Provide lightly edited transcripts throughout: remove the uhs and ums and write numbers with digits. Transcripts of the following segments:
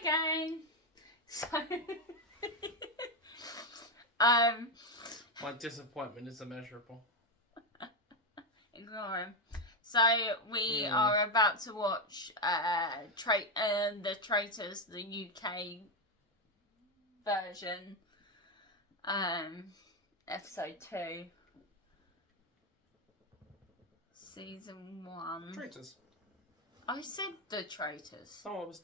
again. So, My disappointment is immeasurable. Ignore him. So we are about to watch the Traitors, the UK version, episode 2, season 1. Traitors. I said the Traitors. Oh, I was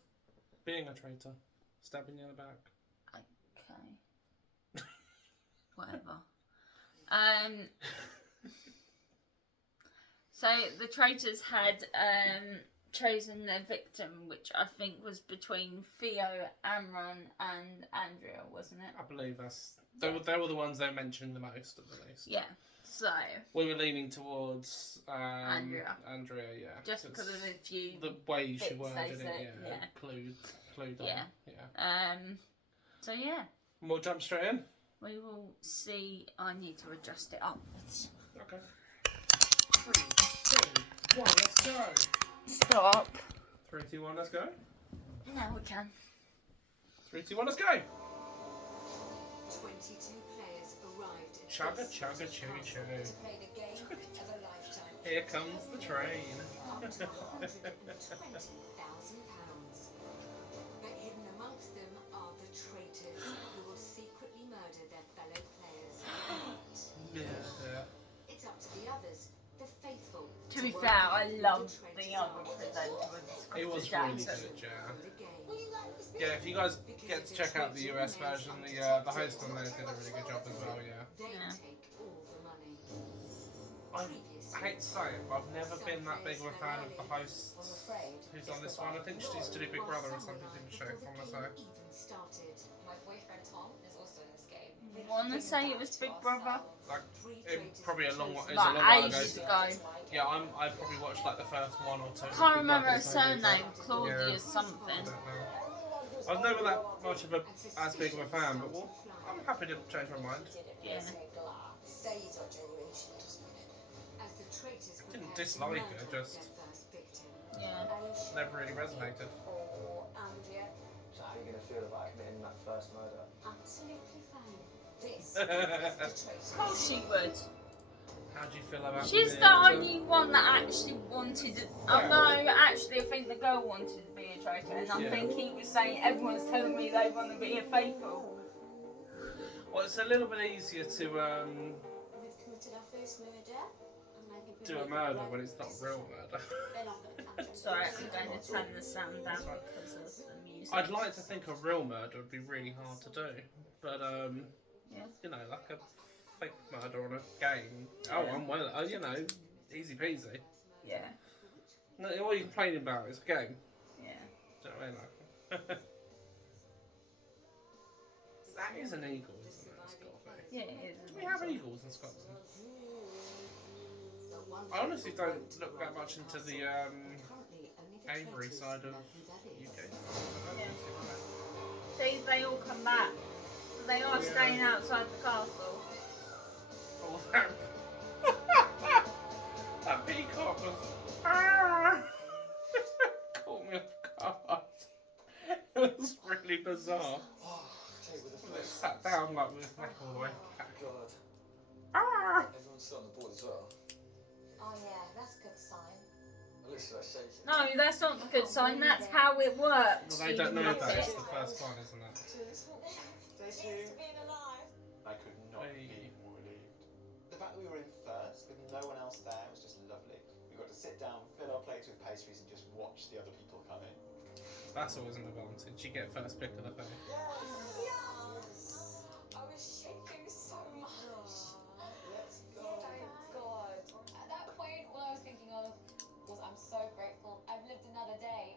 being a traitor, stabbing you in the back. Okay. Whatever. So the Traitors had chosen their victim, which I think was between Theo, Amron, and Andrea, wasn't it? I believe they were the ones they mentioned the most, at the least. Yeah. So we were leaning towards Andrea, yeah. Just because of a few the way she worded it, yeah. Clued on. Yeah. So yeah. We'll jump straight in. We will see. I need to adjust it upwards. Okay. 3, 2, 1, let's go. Stop. 3, 2, 1, let's go. Now we can. 3, 2, 1, let's go. 22 players arrived at Chugga, chugga, choo, choo. to play the game of a lifetime. Here comes the train. Up to £120,000. But hidden amongst them are the traitors who will secretly murder their fellow players. Yeah. It's up to the others, the faithful. To be fair, I loved the other presenter with It was really good, yeah. Yeah, if you guys get to check out the US version, the host on there did a really good job as well, yeah. I hate to say it, but I've never been that big of a fan of the host who's on this one. I think she used to do Big Brother or something, didn't she? I want to say. My boyfriend Tom is also in this game. You want to say it was Big Brother? Like, probably a long while Like ago. ages ago. Yeah, I probably watched like the first 1 or 2. I can't remember her surname. Claudia something. I was never that much of as big of a fan, but well, I'm happy to change my mind. Yeah. I didn't dislike her, just never really resonated. So how are you going to feel about committing that first murder? Absolutely fine. This Of course she would. How do you feel about She's the only one that actually wanted it. Oh no, actually I think the girl wanted to be a traitor, and I think he was saying everyone's telling me they want to be a faithful. Well, it's a little bit easier to We've committed our first murder. do a murder when it's not a real murder. Sorry, I'm going to turn the sound down because of the music. I'd like to think a real murder would be really hard to do, but you know, like a fake murder on a game. You know, easy peasy. Yeah. No, all you're complaining about is a game. Yeah. Do you know what I mean? Like, that is an eagle, isn't it? Scotland? Yeah, it is. Do we have eagles in Scotland? I honestly don't look that much into the Avery side of UK. See, they all come back. So they are staying outside the castle. Oh, that peacock was... caught me off guard. It was really bizarre. It sat down like with his neck all the way back. God. Everyone's still on the board as well. Oh yeah, that's a good sign. At least they're shaking. No, that's not the good sign. That's how it works. Well, they don't know that. It's the first one, isn't it? Cheers to being alive. I could not be more relieved. The fact that we were in first with no one else there was just lovely. We got to sit down, fill our plates with pastries and just watch the other people come in. That's always an advantage. You get first pick of the thing. Yes! I was shaking so much. Let's go. Thank God. At that point, all I was thinking of was I'm so grateful I've lived another day.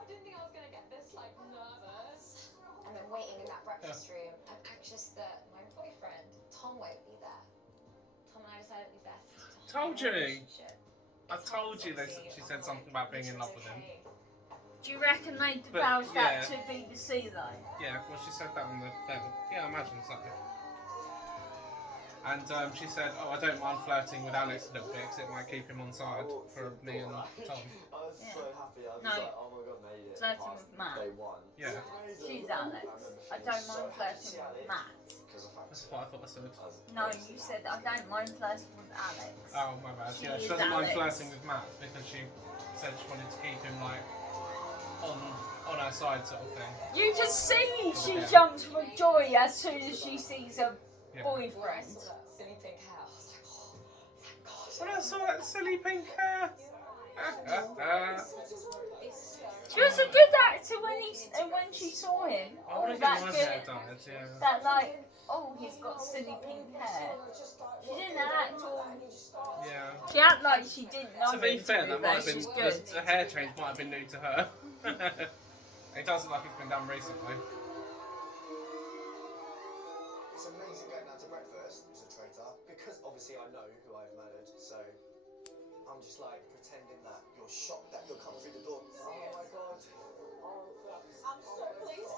I didn't think I was gonna get this like nervous. And then waiting in that breakfast room, I'm anxious that my boyfriend Tom won't be there. Tom and I decided it'd be best to have Told a you. relationship. I told you she said something about being in love with him. Do you reckon they But, divulged yeah. that to BBC though? Yeah, well, she said that on the thing. Yeah, I imagine so. And she said, "Oh, I don't mind flirting with Alex a little bit because it might keep him on side for me and Tom." I was so happy. I was No. like, oh my god, made it. Flirting past with Matt. Day one. Yeah. She's Alex. I don't mind flirting with Matt. That's what I thought I said. No, you said I don't mind flirting with Alex. Oh, my bad. She Yeah, is she doesn't mind Alex. flirting with Matt because she said she wanted to keep him like on her side, sort of thing. You can see she jumps for joy as soon as she sees her Yeah. boyfriend. Silly pink hair. I was like, oh, thank God. When I saw that silly pink hair. She was a good actor when she saw him. I want to that get my good. hair dyed, yeah. That like, oh, he's got silly pink hair. She didn't act all. Yeah. She acted like she didn't know. To be him, fair, that might have been She's good. the hair change might have been new to her. It does look like it's been done recently. It's amazing going down to breakfast as a traitor because obviously I know who I've murdered, so I'm just like pretending that you're shocked that you'll come through the door. Oh my god. I'm so pleased.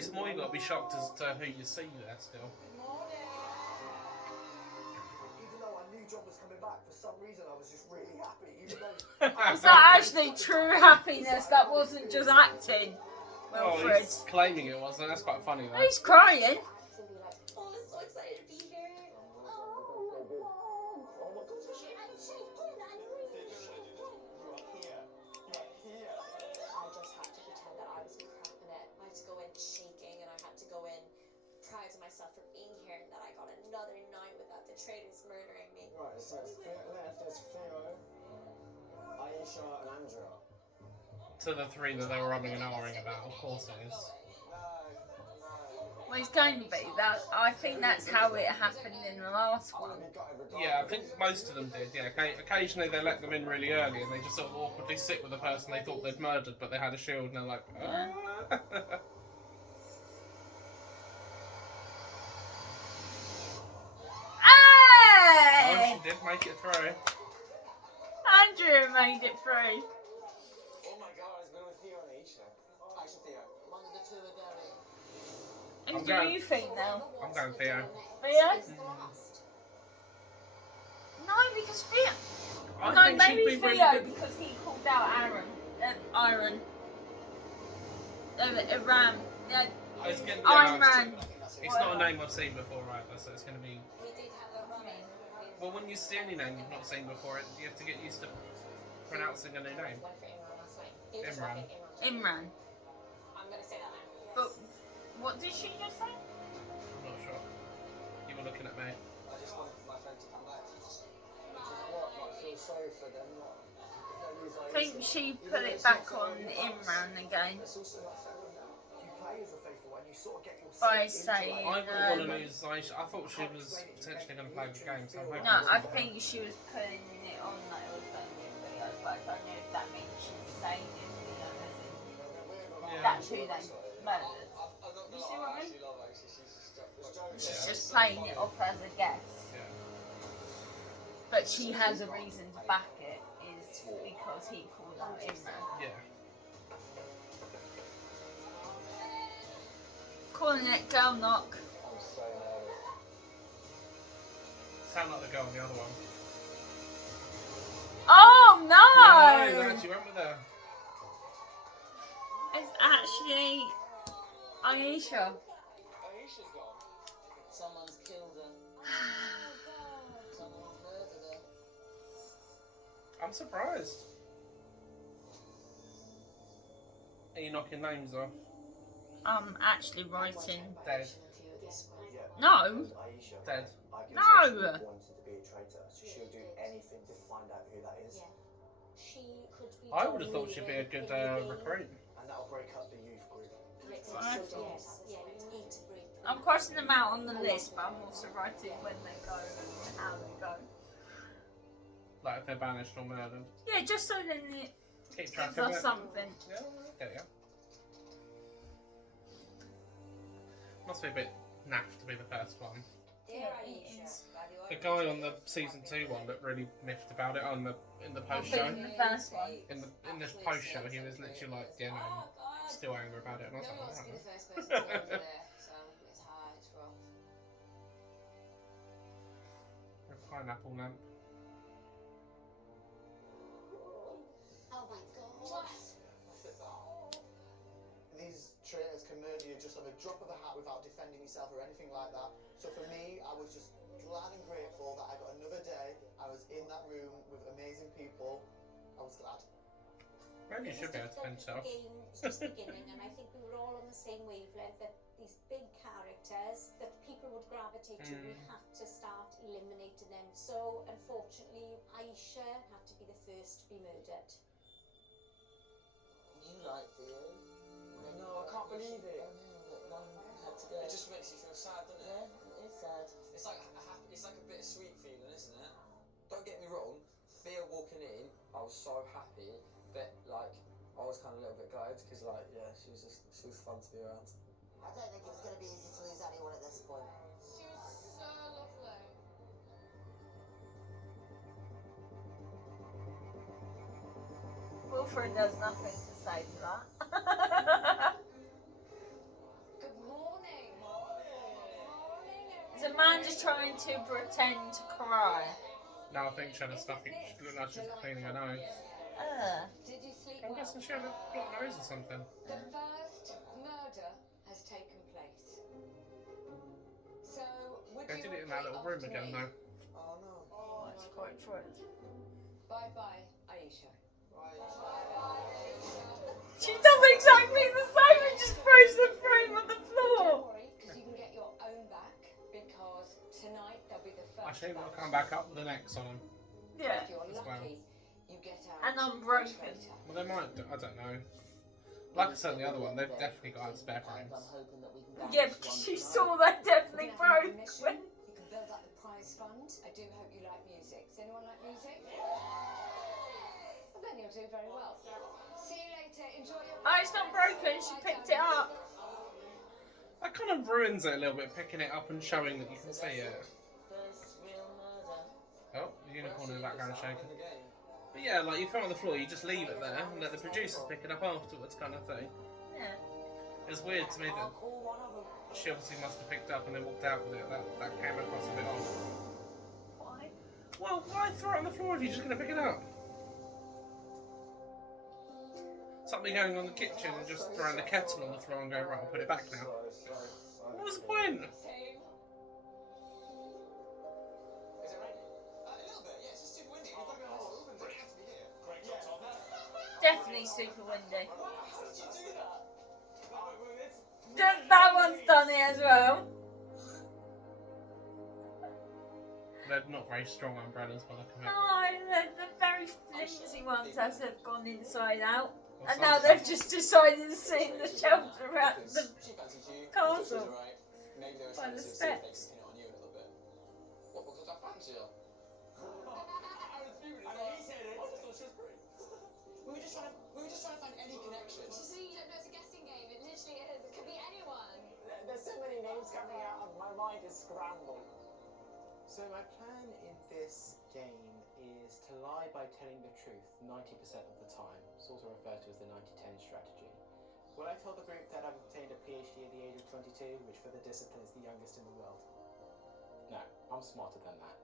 It's more you got to be shocked as to who you see there still. Even though I knew John was coming back, for some reason I was just really happy. Even though Is that actually true happiness? That wasn't just acting. Oh, Wilfred. he's claiming it wasn't. That's quite funny though. He's crying. Oh, I'm so excited to be here. I just had to pretend that I was crapping it. I had to go in shaking and I had to go in proud of myself for being here and that I got another night without the traitors murdering me. Right, so it's left, there's Theo, Aisha and Andrea. To the three that they were rubbing and ahhing about, of course it is. Well, it's going to be that. I think that's how it happened in the last one. Yeah, I think most of them did, yeah. Occasionally they let them in really early and they just sort of awkwardly sit with the person they thought they'd murdered but they had a shield and they're like, ah. Oh, Hey! she did make it through. Andrew made it through. Oh my god, it's been with Theo and Aisha. Aisha, Theo. One of the two are going. Who I'm do going- you think now? I'm going Theo. Theo? No, because Theo. I No, think she'd maybe be really Theo good. because he called out Aaron. Iron. Ram. It's gonna, Iron Man. It's not a name I've seen before either, so it's going to be... He did have a running. Well, when you see any name you've not seen before, you have to get used to pronouncing a new name. Went for Imran last night. He was Imran. rocking Imran. I'm gonna say that now. But what did she just say? I'm not sure. You were looking at me. I just want my friend to come back. What? Like, feel sorry for them? What? I think she put it back on Imran again It's also not fair enough. You play as a faithful and you sort of get yourself by into saying. I wouldn't want to lose Aisha. I thought she was potentially going to play the game, so I'm hoping No, it's I not. think she was putting it on that it was going to be a video, but I don't know if that means she's saying it's video as in Yeah. that's who they murdered. You see what I mean? She's Yeah. just playing it off as a guess. Yeah. But she has a reason to back it, is because he called out Imran. Yeah. Calling it girl knock. I'm so nervous. Sound like the girl on the other one. Oh No, no! they actually went with her. It's actually Aisha. Aisha's gone. Someone's killed her. Someone's murdered her. I'm surprised. Are you knocking names off? I'm actually writing. Dead. Yeah. No! Aisha. Dead. I can No! tell she wanted to be a traitor, so she'll do anything to find out who that is. Yeah. She could be. I would have thought she'd be a good recruit. And that'll break up the youth group. Yes, yeah, you need to break. I'm crossing them out on the list, but I'm also writing when they go and how they go. Like if they're banished or murdered. Yeah, just so then it Keep track gives of us it. something. Yeah, there you go. Must be a bit naff to be the first one. Dear it Aisha, is. The guy on the season 2 one that really miffed about it in the post But show. in the first one. In this post show, he was literally like, yeah, no, I'm still angry about it, and I was Never like, wants to be the alright. first person to end there, so it's hard, it's rough. pineapple lamp. Oh my god. These traitors can murder you just on a drop of a hat without defending yourself or anything like that. So for me, I was just glad and grateful that I got another day. I was in that room with amazing people. I was glad. Maybe you should be able to defend yourself. The game was just beginning, and I think we were all on the same wavelength that these big characters that people would gravitate to, we had to start eliminating them. So unfortunately, Aisha had to be the first to be murdered. You like Theo? No, I can't believe it. I know, but one had to go. It just makes you feel sad, doesn't it? Yeah, it is sad. It's like a bittersweet feeling, isn't it? Don't get me wrong. Thea walking in, I was so happy, but like I was kind of a little bit glad because like she was fun to be around. I don't think it was going to be easy to lose anyone at this point. She was so lovely. Wilfred does nothing to say to that. Good morning. Morning. Is a man just trying to pretend to cry? No, I think she had a stuffy. She looked like she was cleaning her nose. Did you sleep I'm well? guessing she had a blocked nose or something. The first murder has taken place. So, would They you did it in that little room again, though. Oh no. Oh, that's quite true. Bye-bye, Aisha. She does exactly the same and just throws the frame on the Don't floor. worry, because you can get your own back, because tonight they'll be the first. Actually, we'll batch. come back up with an X on them. Yeah. If you're as well. lucky, you get out. And unbroken. traitor. Well, they might. I don't know. Like I said, the other one, they've definitely got spare frames. I'm hoping that we can Yeah, because you saw that definitely You can have broke. a mission. You can build up the prize fund. I do hope you like music. Does anyone like music? Well, then you'll do very well. See you later. Enjoy your. Oh, it's not broken. She picked it up. That kind of ruins it a little bit, picking it up and showing that you can see it. First real murder. Oh, the unicorn in the background shaking. But yeah, like you throw it on the floor, you just leave it there and let the producers pick it up afterwards, kind of thing. Yeah. It's weird to me that she obviously must have picked up and then walked out with it. That came across a bit odd. Why? Well, why throw it on the floor if you're just going to pick it up? Something going on in the kitchen and just throwing the kettle on the floor and going, right, I'll put it back now. What was the point? Same. Is it raining? A little bit, yeah, it's just super windy. We've got to go home. It doesn't have to be here. Great job, Tom. Definitely super windy. How did you do that? That one's done it as well. They're not very strong umbrellas by the look of it. No, the very flimsy ones as have gone inside out. Or And now something. they've just decided to sit in the shelter around the She fancied you. castle. Right. Maybe they were By trying the to see if they steps. could pin it on you a little bit. What, because I fancy her? I was fuming. He said it. I just thought she was pretty. We were just trying to find any connection. You see, you don't know it's a guessing game. It literally is. It could be anyone. There's so many names coming out, and my mind is scrambled. So my plan in this game is to lie by telling the truth 90% of the time. It's also referred to as the 90-10 strategy. Well, I told the group that I've obtained a PhD at the age of 22, which for the discipline is the youngest in the world. No, I'm smarter than that.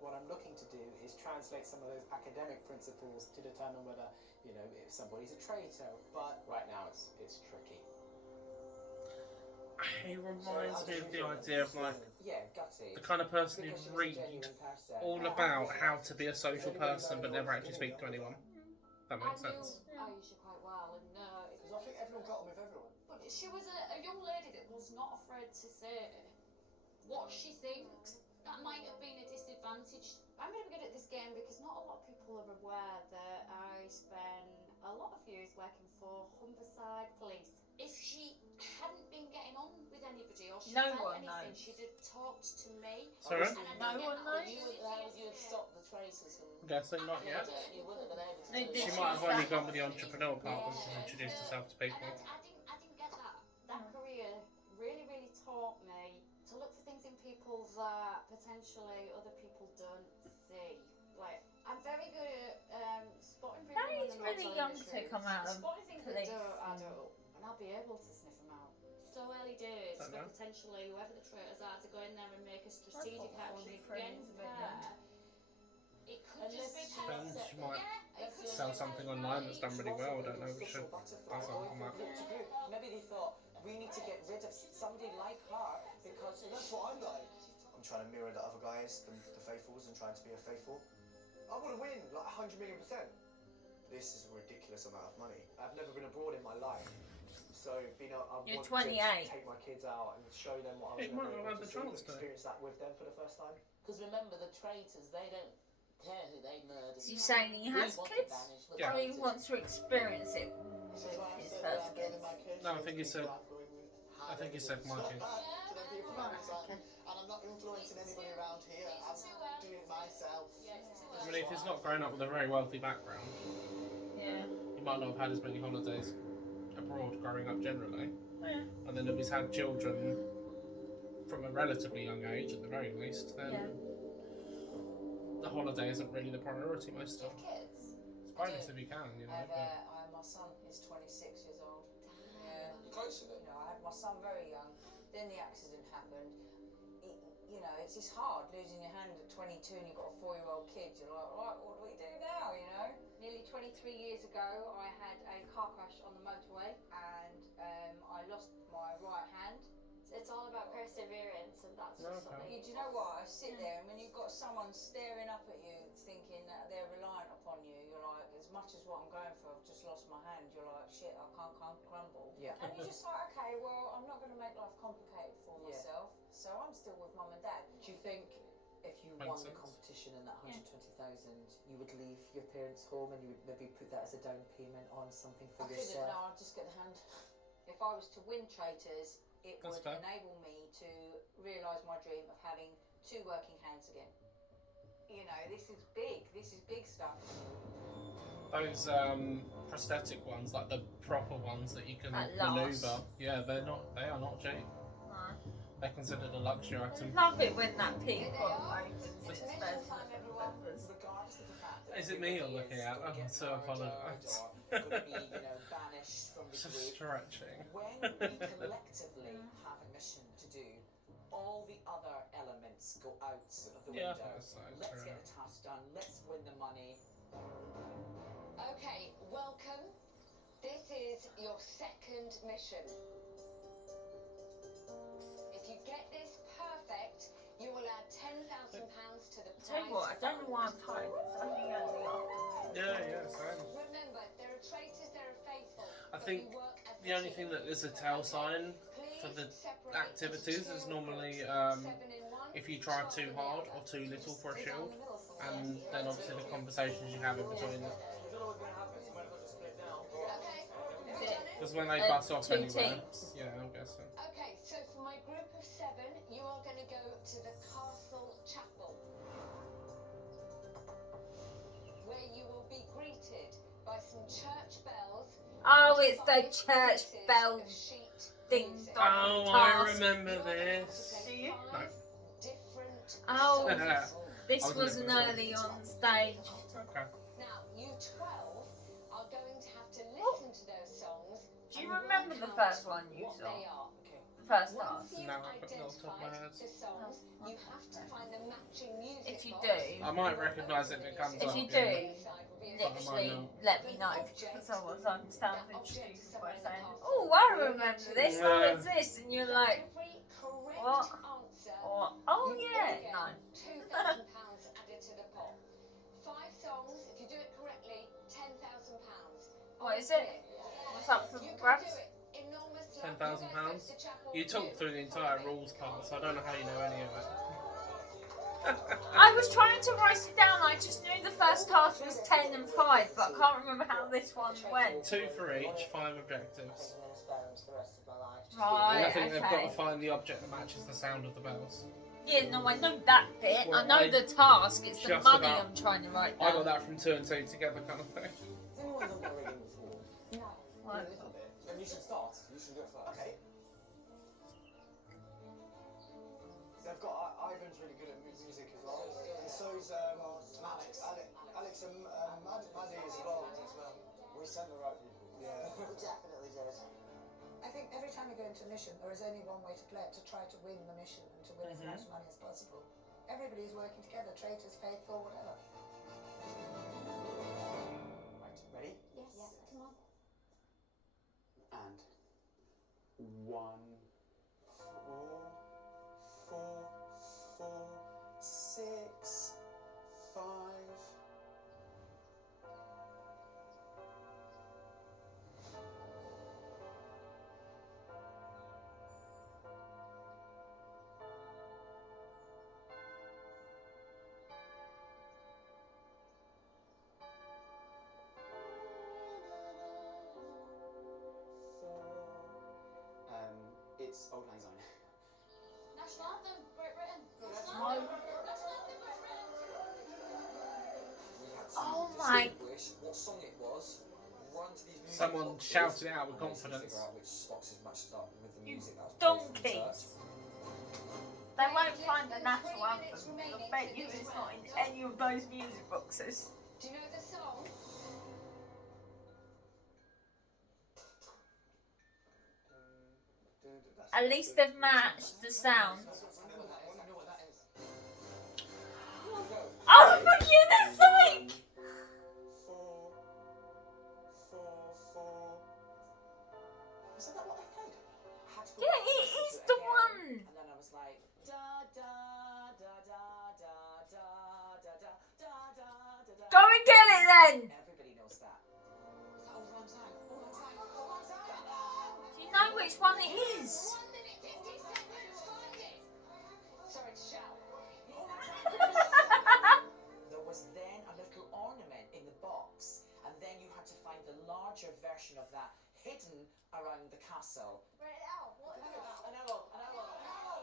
What I'm looking to do is translate some of those academic principles to determine whether, you know, if somebody's a traitor. But right now it's tricky. It reminds me of the idea of like Yeah, gutty. the kind of person who'd Because she was a read genuine person. all about how to be a social person but never actually speak to anyone. That makes I sense. knew Aisha quite well, and Because I think everyone got on with everyone. but she was a young lady that was not afraid to say what she thinks. That might have been a disadvantage. I'm really good at this game because not a lot of people are aware that I spent a lot of years working for Humberside Police. If she hadn't been getting on with anybody or she No felt one anything, knows. she'd have talked to me. Sorry? And I No didn't get one that knows? opportunity. You would stop the traitors from Guessing not yet. You wouldn't have been able to They do did. She it. might have only gone with the Yeah. entrepreneur part when she's introduced herself to people. And I didn't get that. That career really taught me to look for things in people that potentially other people don't see. Like, I'm very good at spotting people That when is they're not really telling young the to truth. come out of Spotting things police. that don't add up, and I'll be able to sniff them out. so early days Don't for know. potentially whoever the traitors are to go in there and make a strategic thought action Friends against was a bit her. It could just be Depends, personal. she might Yeah, it could just sell be something personal. online that's done really well. I don't know. We Social should butterfly do going something from like group to group. Maybe they thought we need to get rid of somebody like her because That's what I'm like. I'm trying to mirror the other guys, the faithfuls, and trying to be a faithful. I want to win, like 100 million %. This is a ridiculous amount of money. I've never been abroad in my life. So, I You're want 28. to take my kids out and show them what I was You might never have able had to the see, chance but to. experience that with them for the first time. Because remember, the traitors, they don't care who they murder. Is he saying he has We want to kids? banish the Yeah. Or he traitors. wants to experience it This is with why I his said first I'm kids? building my kids. No, I think he said. I think he said my kids. To the people Right, it's like, okay. and I'm not influencing anybody around here. I'm doing it myself. I mean, if he's not grown up with a very wealthy background, Yeah. he might not have had as many holidays abroad growing up generally. Yeah. And then if he's had children from a relatively young age, at the very least, then the holiday isn't really the priority most of the time. Kids? It's a bonus if you can, you know. I have my son, he's 26 years old. Yeah. You're close to them. I had my son very young. Then the accident happened. It's hard losing your hand at 22 and you've got a 4-year-old kid. You're like, right, what do we do now, Nearly 23 years ago, I had a car crash on the motorway and I lost my right hand. It's all about perseverance, and that's just something. Do you know what? I sit there and when you've got someone staring up at you thinking that they're reliant upon you, you're like, as much as what I'm going through, I've just lost my hand, you're like, shit, I can't crumble. Yeah. And you're just like, okay, well, I'm not going to make life complicated for myself, so I'm still with mum and dad. Do you think if you Makes won the sense. competition and that 120,000, you would leave your parents' home and you would maybe put that as a down payment on something for I couldn't, yourself? no, I'd just get the hand. If I was to win Traitors, it That's would fair. enable me to realise my dream of having 2 working hands again. This is big stuff. Those prosthetic ones, like the proper ones that you can That last. maneuver, they are not cheap. No. They're considered a luxury I item. love it when that peacock opens It's its mission first time, little everyone. feathers. Regardless of the fact that Is it me you're everybody looking is at? gonna Oh, get so murdered apologise. or gonna be, banished from the Just group. stretching. When we collectively have a mission to do, all the other elements go out of the Yeah, I window. think that's so Let's true. get the task done. Let's win the money. Okay, welcome. This is your second mission. If you get this perfect, you will add £10,000 to the prize. Tell you what, I don't know why I'm tired. It's only the afternoon. Yeah, same. Remember, there are traitors, there are faithful. I think the only thing that is a tell sign for the activities is normally if you try too hard or too little for a shield, and then obviously the conversations you have in between. Because when they bust off two anywhere, teams. yeah, I'm guessing. Okay, so for my group of 7, you are going to go to the castle chapel, where you will be greeted by some church bells. Oh, it's the church bell sheet ding music. dong Oh, I task. remember You're gonna have to this. take Do you? 5 No. different Oh, songs. this I was wasn't gonna put early on stage. Okay. Now, you 12 are going to have to listen to those songs. Do you and remember work the out first one you what saw? they are. The first Once task. you've No, I've got it off the top of my identified head. the songs, you have to find the matching music If you box. do, I might recognise it if it comes If up. you yeah. do, Inside will be a literally know. let me know. Because otherwise I'm standing stupid by saying, oh, I remember this, oh, it's this. And you're like, Every correct what? answer, Or, oh you yeah, will no. get £2,000 added to the pot. 5 songs, if you do it correctly, £10,000. What is it? What's up for You can grabs? do it. Enormous luck. £10,000. You guys go to the chapel. You talked through the entire rules part, so I don't know how you know any of it. I was trying to write it down, I just knew the first task was 10 and 5, but I can't remember how this one went. 2 for each, 5 objectives. And I Right, think they've got okay. to find the object that matches the sound of the bells. Yeah, no, I know that bit. Well, I know I the task. It's the just money about- I'm trying to write I got down. that from 2 and 2 together kind of thing. Has anyone done that rigging before? No. What? A little bit. Then you should start. You should do it first. Okay. They've got Ivan's really good at music as well, and so's Alex and Maddie as well. We sent the right people. Yeah. We definitely did. I think every time you go in into a mission, there is only one way to play it, to try to win the mission and to win as much money as possible. Everybody's working together, traitors, faithful, whatever. Right, ready? Yes, come on. And 1, 4, 6, 5. It's Old Lang Syne. National Anthem, Great Britain. No. National Anthem, Great Britain. We had to Oh my. distinguish what song it was, run to these music Someone boxes, shouted it out with and basically confidence. figure out which boxes matched up with the You music that was played from the donkeys. church. They won't find the national anthem. I bet you it's not in any of those music boxes. Do you know the song? At least they've matched the sound. Oh, for goodness sake! 4, 4. Is that what I played? Yeah, it is the one. And then I was like, da da da da da da da da da da da da. Go and get it then! Everybody knows that. Is that Old Lang Syne? Old Lang Syne? Old Lang Syne? Do you know which one it is? 1 minute 50 seconds, find it! Sorry to shout. There was then a little ornament in the box, and then you had to find the larger version of that hidden around the castle. Right, L. What is that? An owl, an owl.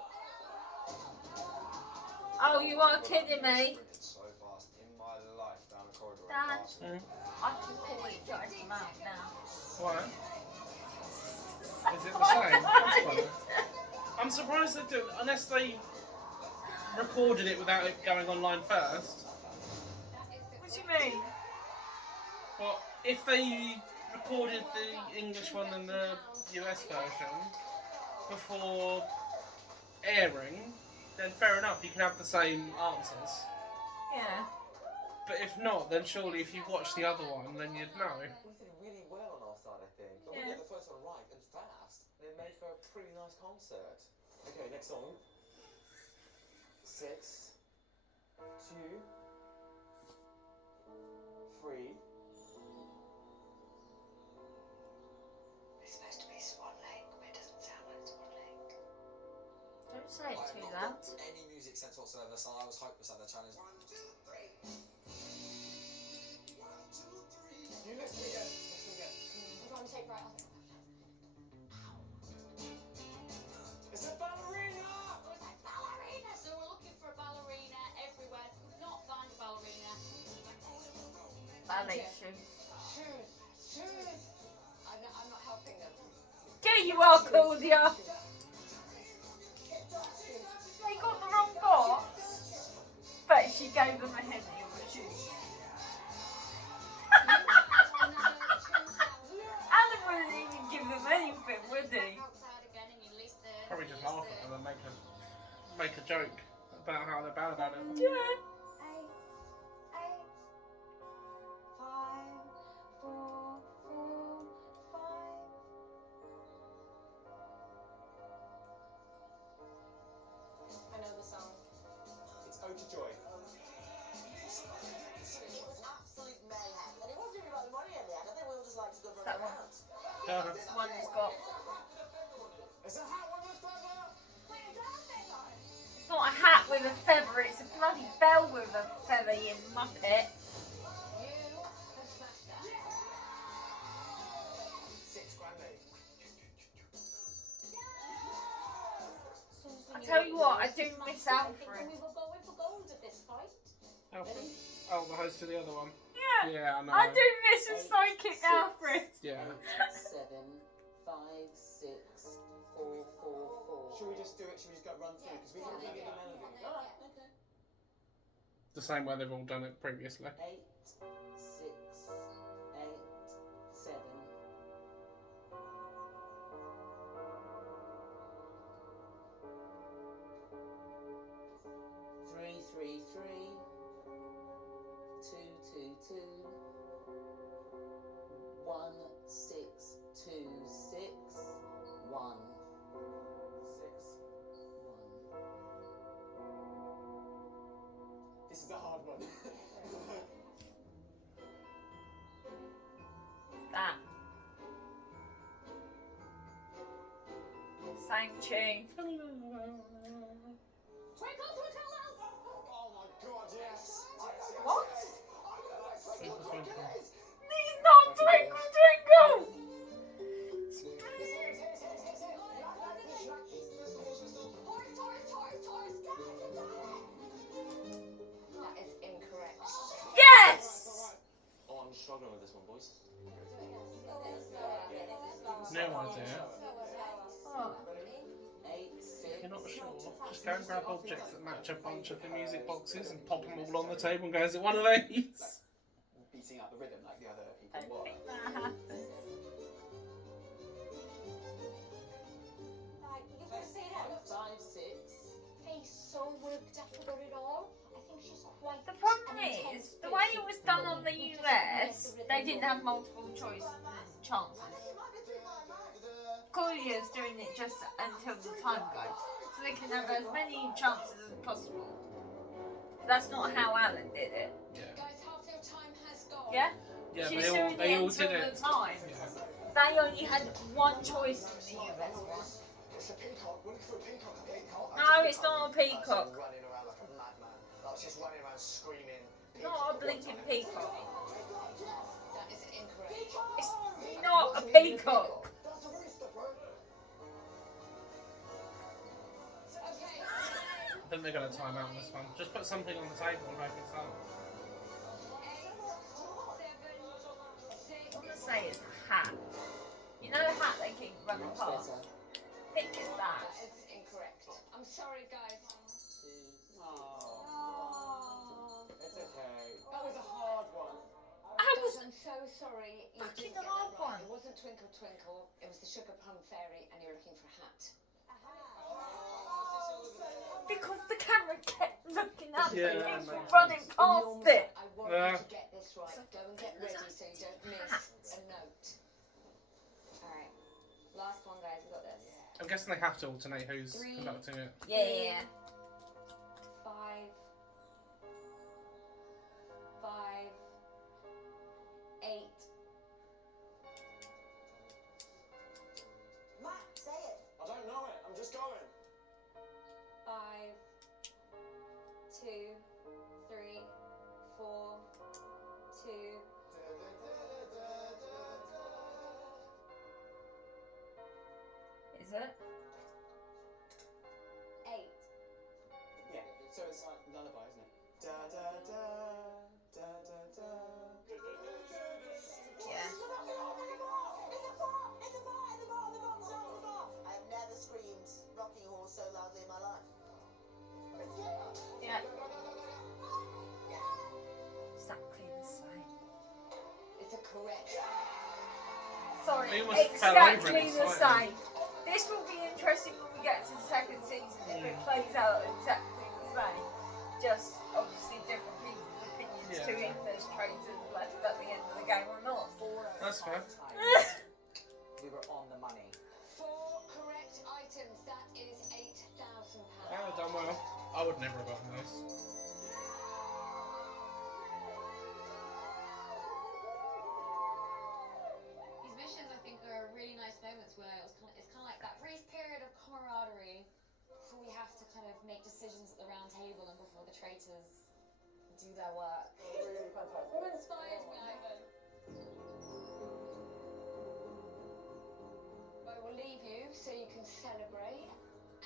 Oh, you are kidding me. Sprinted so fast in my life down a corridor. Dad, Mm. I can call it Judge him out now. What? Is it the same? That's funny. I'm surprised they do, unless they recorded it without it going online first. What do you mean? Well, if they recorded the English one and the US version before airing, then fair enough, you can have the same answers. Yeah. But if not, then surely if you've watched the other one, then you'd know. We did really well on our side, I think. But we Yeah. got the first one right and fast. And it made for a pretty nice concert. Okay, next song. 6, 2, 3. It's supposed to be Swan Lake, but it doesn't sound like Swan Lake. Don't say it I've too not loud. got any music sense whatsoever, so I was hopeless at the challenge. 1, 2, 3. You listen again. Listen again. I'm trying to take right off. It's a ballerina! I was like, ballerina! So we're looking for a ballerina everywhere. Could not find a ballerina. Ballet shoes. Shoes. I'm not helping them. Yeah, you are, Claudia. They got the wrong box. But she gave them a heavy on the shoes. Alan wouldn't even give them anything, would he? Outside again and you listen. Probably just laugh at them and make a joke about how they're bad at it. Yeah. 8, 5, 4, 5. I know the song. It's Ode to Joy. It was absolute mayhem. And it wasn't even about the money in the end. I think we all just like to go for a That one. round. This one has got. Is that hat one with feather? It's not a hat with a feather, it's a bloody bell with a feather, you muppet. You have smashed that. 6 grand. I tell you what, I do miss Alfred. We were going for gold at this point. Alfred? Oh, the host of the other one. Yeah. Yeah, I know. I do miss his sidekick Alfred. Yeah. 7, 5, 6, 4, 4, 4. Should we just do it? Should we just go run through? Because we haven't really done melody. Alright, okay. The same way they've all done it previously. 8, 6, 8, 7. 1. This is a hard one. That. Same tune. Twinkle, twinkle, Oh my god, yes. What? Twinkle, twinkle. He's not Twinkle Twinkle! That is incorrect. Yes! Oh, I'm struggling with this one, boys. No idea. Oh. If you're not sure, just go and grab objects that match a bunch of the music boxes and pop them all on the table and go, is it one of these? Beating out the rhythm like the other people. I don't think that happens. Like, you've got to say that. 5, 6. Face so worked up about it all. I think she's quite. The problem is, the way it was done on the US, they didn't have multiple choice chances. Korea's doing it just until the time goes, so they can have as many chances as possible. That's not how Alan did it. Yeah. Guys, half your time has gone. Yeah? Yeah, She's they doing all it until did the it. time. Yeah. They only had one choice in the US one. It's a peacock. We're looking for a peacock. A peacock. No, it's not a peacock. Running around like a madman. I was just running around screaming. Not a blinking peacock. That is incorrect. It's not a peacock. That's a rooster, bro. Okay. I think they're going to time out on this one. Just put something on the table and make it start. 8, 7, 6. I'm gonna say it's a hat. You know the hat they keep running past? I think it's that. That is incorrect. I'm sorry, guys. It's okay. That was a hard one. Guys, I'm so sorry. You Fucking didn't get hard that right. one. It wasn't Twinkle Twinkle. It was the Sugar Plum Fairy, and you're looking for a hat. Because the camera kept looking up Yeah, and that kept makes running sense. past it. I want you to get this right. Go and get ready so you don't miss a note. Alright. Last one, guys. We got this. I'm guessing they have to alternate who's 3. conducting it. Yeah. 5. 5. 8. Matt, say it. I don't know it. I'm just going. 5. 2. 3. 4. 2. Is it? 8. Yeah. So it's like lullaby, isn't it? Da da da da da da. Yeah. I have never screamed rocking horse so loudly in my life. Yeah. Exactly the same. It's a correct. Sorry, He almost fell over exactly it the slightly. same. This will be interesting when we get to the second season if it plays out exactly the same. Just obviously different people's opinions to if there's traitors left at the end of the game or not. That's fair. We were on the money. 4 correct items. That is £8,000. Oh, done well. I would never have gotten this. These missions, I think, are really nice moments where it's kind of like that brief period of camaraderie before we have to kind of make decisions at the round table and before the traitors do their work. Really fantastic. You inspired me, Ivan. I will leave you so you can celebrate,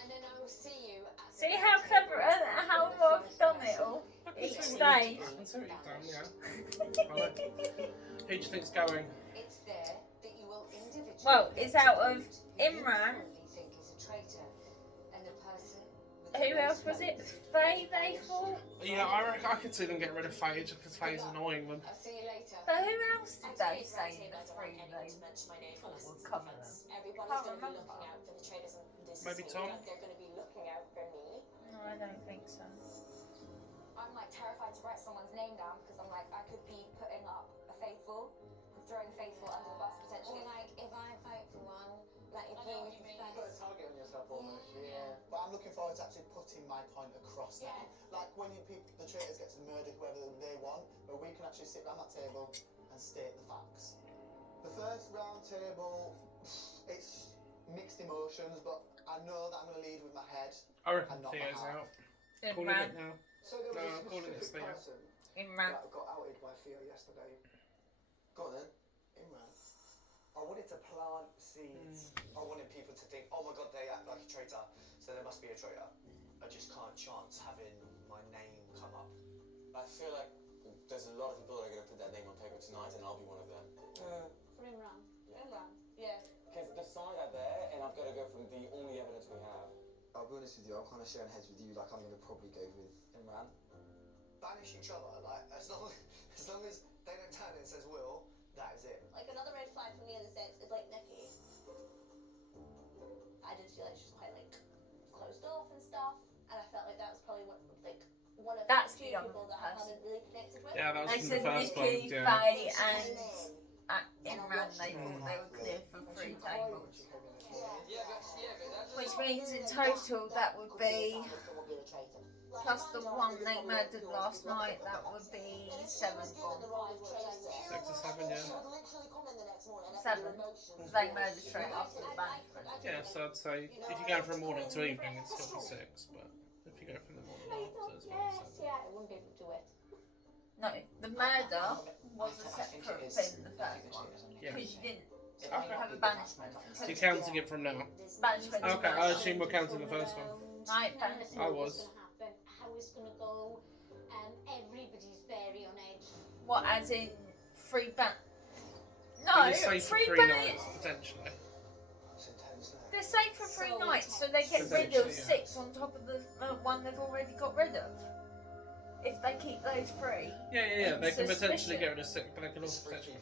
and then I will see you at the See how clever and how I've done it all? Each stage. I can see what you've done, yeah. Right. Who do you think's going? It's there that you will individually. Well, it's out of who you Imran. currently think is a traitor, and the person. with Who the else most was it? votes. Faye they thought? Yeah, I reckon I could see them get rid of Faye just because Faye's annoying them. I'll see you later. But who else did they Actually, say Francine, I the don't three want they anyone to mention my name thought unless would it's cover offense. them? Everybody's Can't going to be remember. looking out for the traders, and this Maybe is me. Tom? Like, they're going to be looking out for me. No, I don't think so. I I'm like terrified to write someone's name down because I'm like, I could be putting up a faithful, throwing faithful under the bus potentially. Or like, if I vote for one, like if you were the Put a first. target on yourself almost. Yeah. But I'm looking forward to actually putting my point across now. Like when the traitors get to murder whoever they want, but we can actually sit around that table and state the facts. The first round table, it's mixed emotions, but I know that I'm going to lead with my head I reckon and not my Theo's heart. out. Calling it now. So there was No, a I'm calling it specific Theo. person Imran. that got outed by Theo yesterday. Go on then. Imran. I wanted to plant seeds. I wanted people to think, oh my god, they act like a traitor, so there must be a traitor. I just can't chance having my name come up. I feel like there's a lot of people that are going to put that name on paper tonight, and I'll be one of them. For Imran. Imran. Yeah. Because the side are there, and I've got to go from the only evidence we have. I'll be honest with you, I'm kind of sharing heads with you, like I'm going to probably go with Imran. Banish each other, like, as long as they don't turn it and says Will, that is it. Like another red flag for me in the sense is like Nikki. I did feel like she was quite like closed off and stuff, and I felt like that was probably one of That's the few the young people that I person. hadn't really connected with. Yeah, that was They from said the first one. Nikki, Yeah. Faye, and Imran. They thought they were clear for 3 tables. Which means in total that would be, plus the one they murdered last night, that would be 7 gone. 6 or 7, yeah. 7. They murdered straight after the banishment. Yeah, so I'd say if you go from morning to evening, it'd still be 6, but if you go from the morning after, it's about 7. Yeah, I wouldn't be able to do it. No, the murder was a separate thing, the first one. Yeah. Because you didn't have a banishment. You're counting it from now. Banishment. Okay, I assume we're counting the first one. Right, banishment. I was. How it's going to go. Everybody's very on edge. What, as in free ban? But No, you're safe for free 3 ban. nights, potentially. They're safe for 3 nights, so they get rid of 6 on top of the one they've already got rid of. If they keep those 3. Yeah. They can potentially suspicion. get rid of 6, but they can also potentially.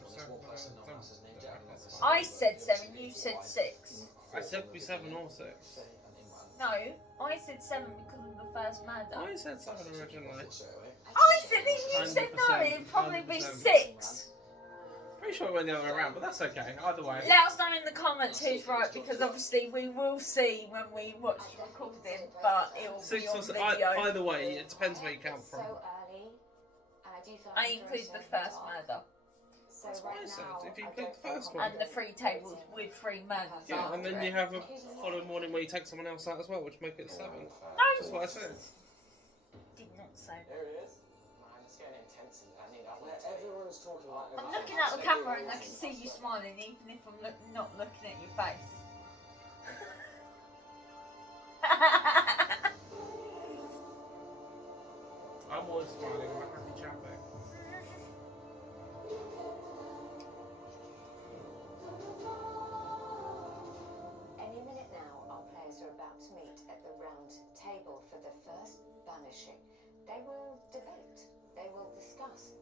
I said 7, you said 6. I said it'd be 7 or 6. No, I said 7 because of the first murder. I said 7 originally. I said it, you said no, 100%, it'd probably be 100%. 6. Pretty sure it went the other way around, but that's okay. Either way. Let us know in the comments who's right, because obviously we will see when we watch the recording, but it will 6 be on or 7. video. Either way, it depends where you count from. So early, and I do feel I like include the first murder. So That's what I right said. now, If you I include don't the feel first one. And the 3 tables with 3 murders. Yeah, and after then it. you have a following morning where you take someone else out as well, which make it 7. No! That's what I said. Did not say. There it is. Man, it's getting intense. I need Everyone's talking like I'm looking at the camera and I can see you smiling, even if I'm not looking at your face. I'm always smiling. I'm a happy chappy. Any minute now, our players are about to meet at the round table for the first banishing. They will debate. They will discuss.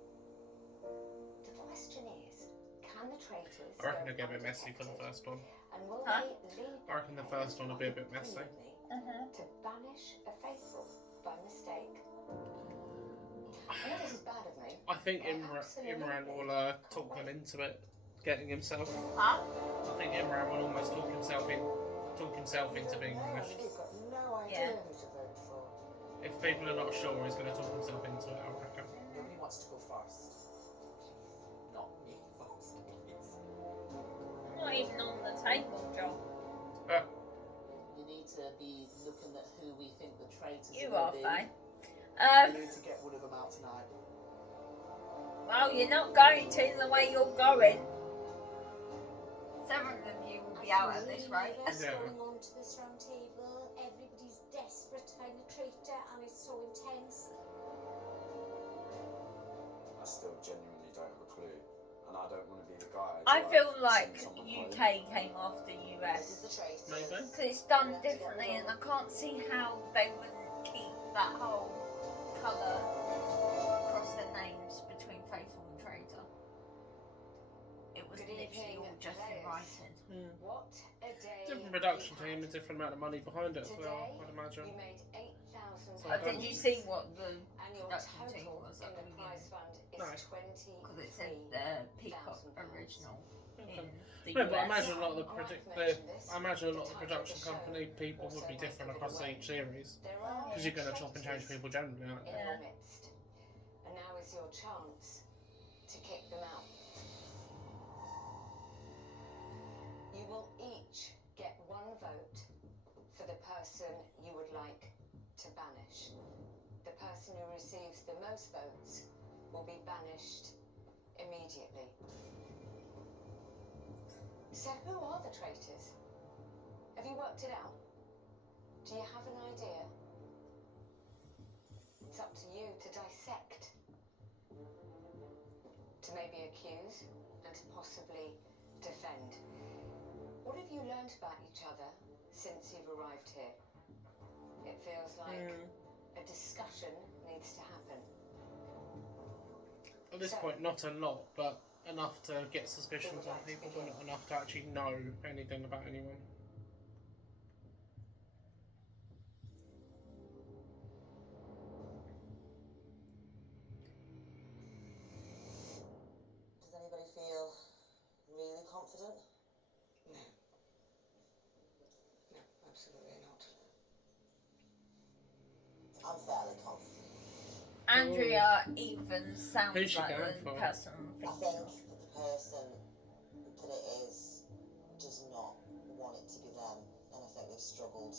The question is, can the traitors I reckon it'll get a bit messy for the first one. and will Huh? they lead I reckon the first one will be a bit messy. to banish a faithful by mistake? I know this is bad of me. I think Imran will talk him into it, getting himself. Huh? I think Imran will almost talk himself into being banished. You've got no idea Yeah. who to vote for. If people are not sure, he's going to talk himself into it, I reckon. Nobody wants to go first. Not me first, please. I'm not even on the table, John. We need to be looking at who we think the traitors You will are, be. Faye. We need to get one of them out tonight. Well, you're not going to the way you're going. 7 of you will be out at this rate. Yeah. Going on to this round table, everybody's desperate to find the traitor, and it's so intense. I still genuinely don't have a clue, and I don't want to be the guy. I feel like UK came after US. Maybe. Because it's done differently, and I can't see how they wouldn't keep that whole colour across their names between faithful and traitor. It was Good literally all evening, just in players. writing. What a day. Different production team, a different amount of money behind it as well, I'd imagine. You made £8,000 Did you see what the And your production team total was in at the the prize beginning? fund is No. Because it said the Peacock original in the No, US. but I imagine a lot of I imagine a lot of the production company people would be different across each series because you're going to chop and change people generally, aren't you? in your midst. And now is your chance to kick them out. You will each get one vote for the person you would like to banish. The person who receives the most votes will be banished immediately. So who are the traitors? Have you worked it out? Do you have an idea? It's up to you to dissect, to maybe accuse, and to possibly defend. What have you learned about each other since you've arrived here? It feels like a discussion needs to happen. At this point, not a lot, but enough to get suspicions on people, but not enough to actually know anything about anyone. Does anybody feel really confident? No. No, absolutely not. I'm fairly confident. Andrea even sounds Who's she like going the for? person I'm I thinking think of. that the person that it is does not want it to be them, and I think they've struggled,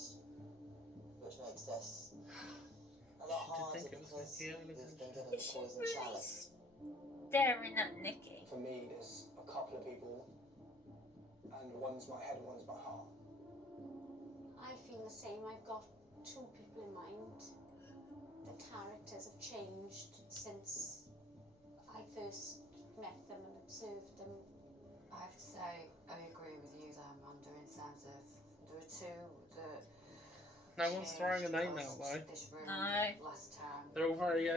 which makes this a lot harder because they've been given the poison chalice. Staring at Nikki. For me, there's a couple of people, and one's my head and one's my heart. I feel the same. I've got two people in mind. The characters have changed since I first met them and observed them. I have to say, I agree with you there, Amanda, in terms of there are two that No one's throwing a name out though. this room No. last time. They're all very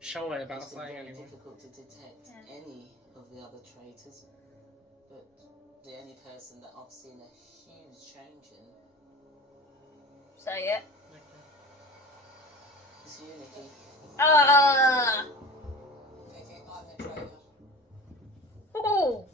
shy about It's been saying very anyone. difficult to detect any of the other traitors, but the only person that I've seen a huge change in Say it. is you, Nikki. Ah! Vivi, I'm the traitor. Oh!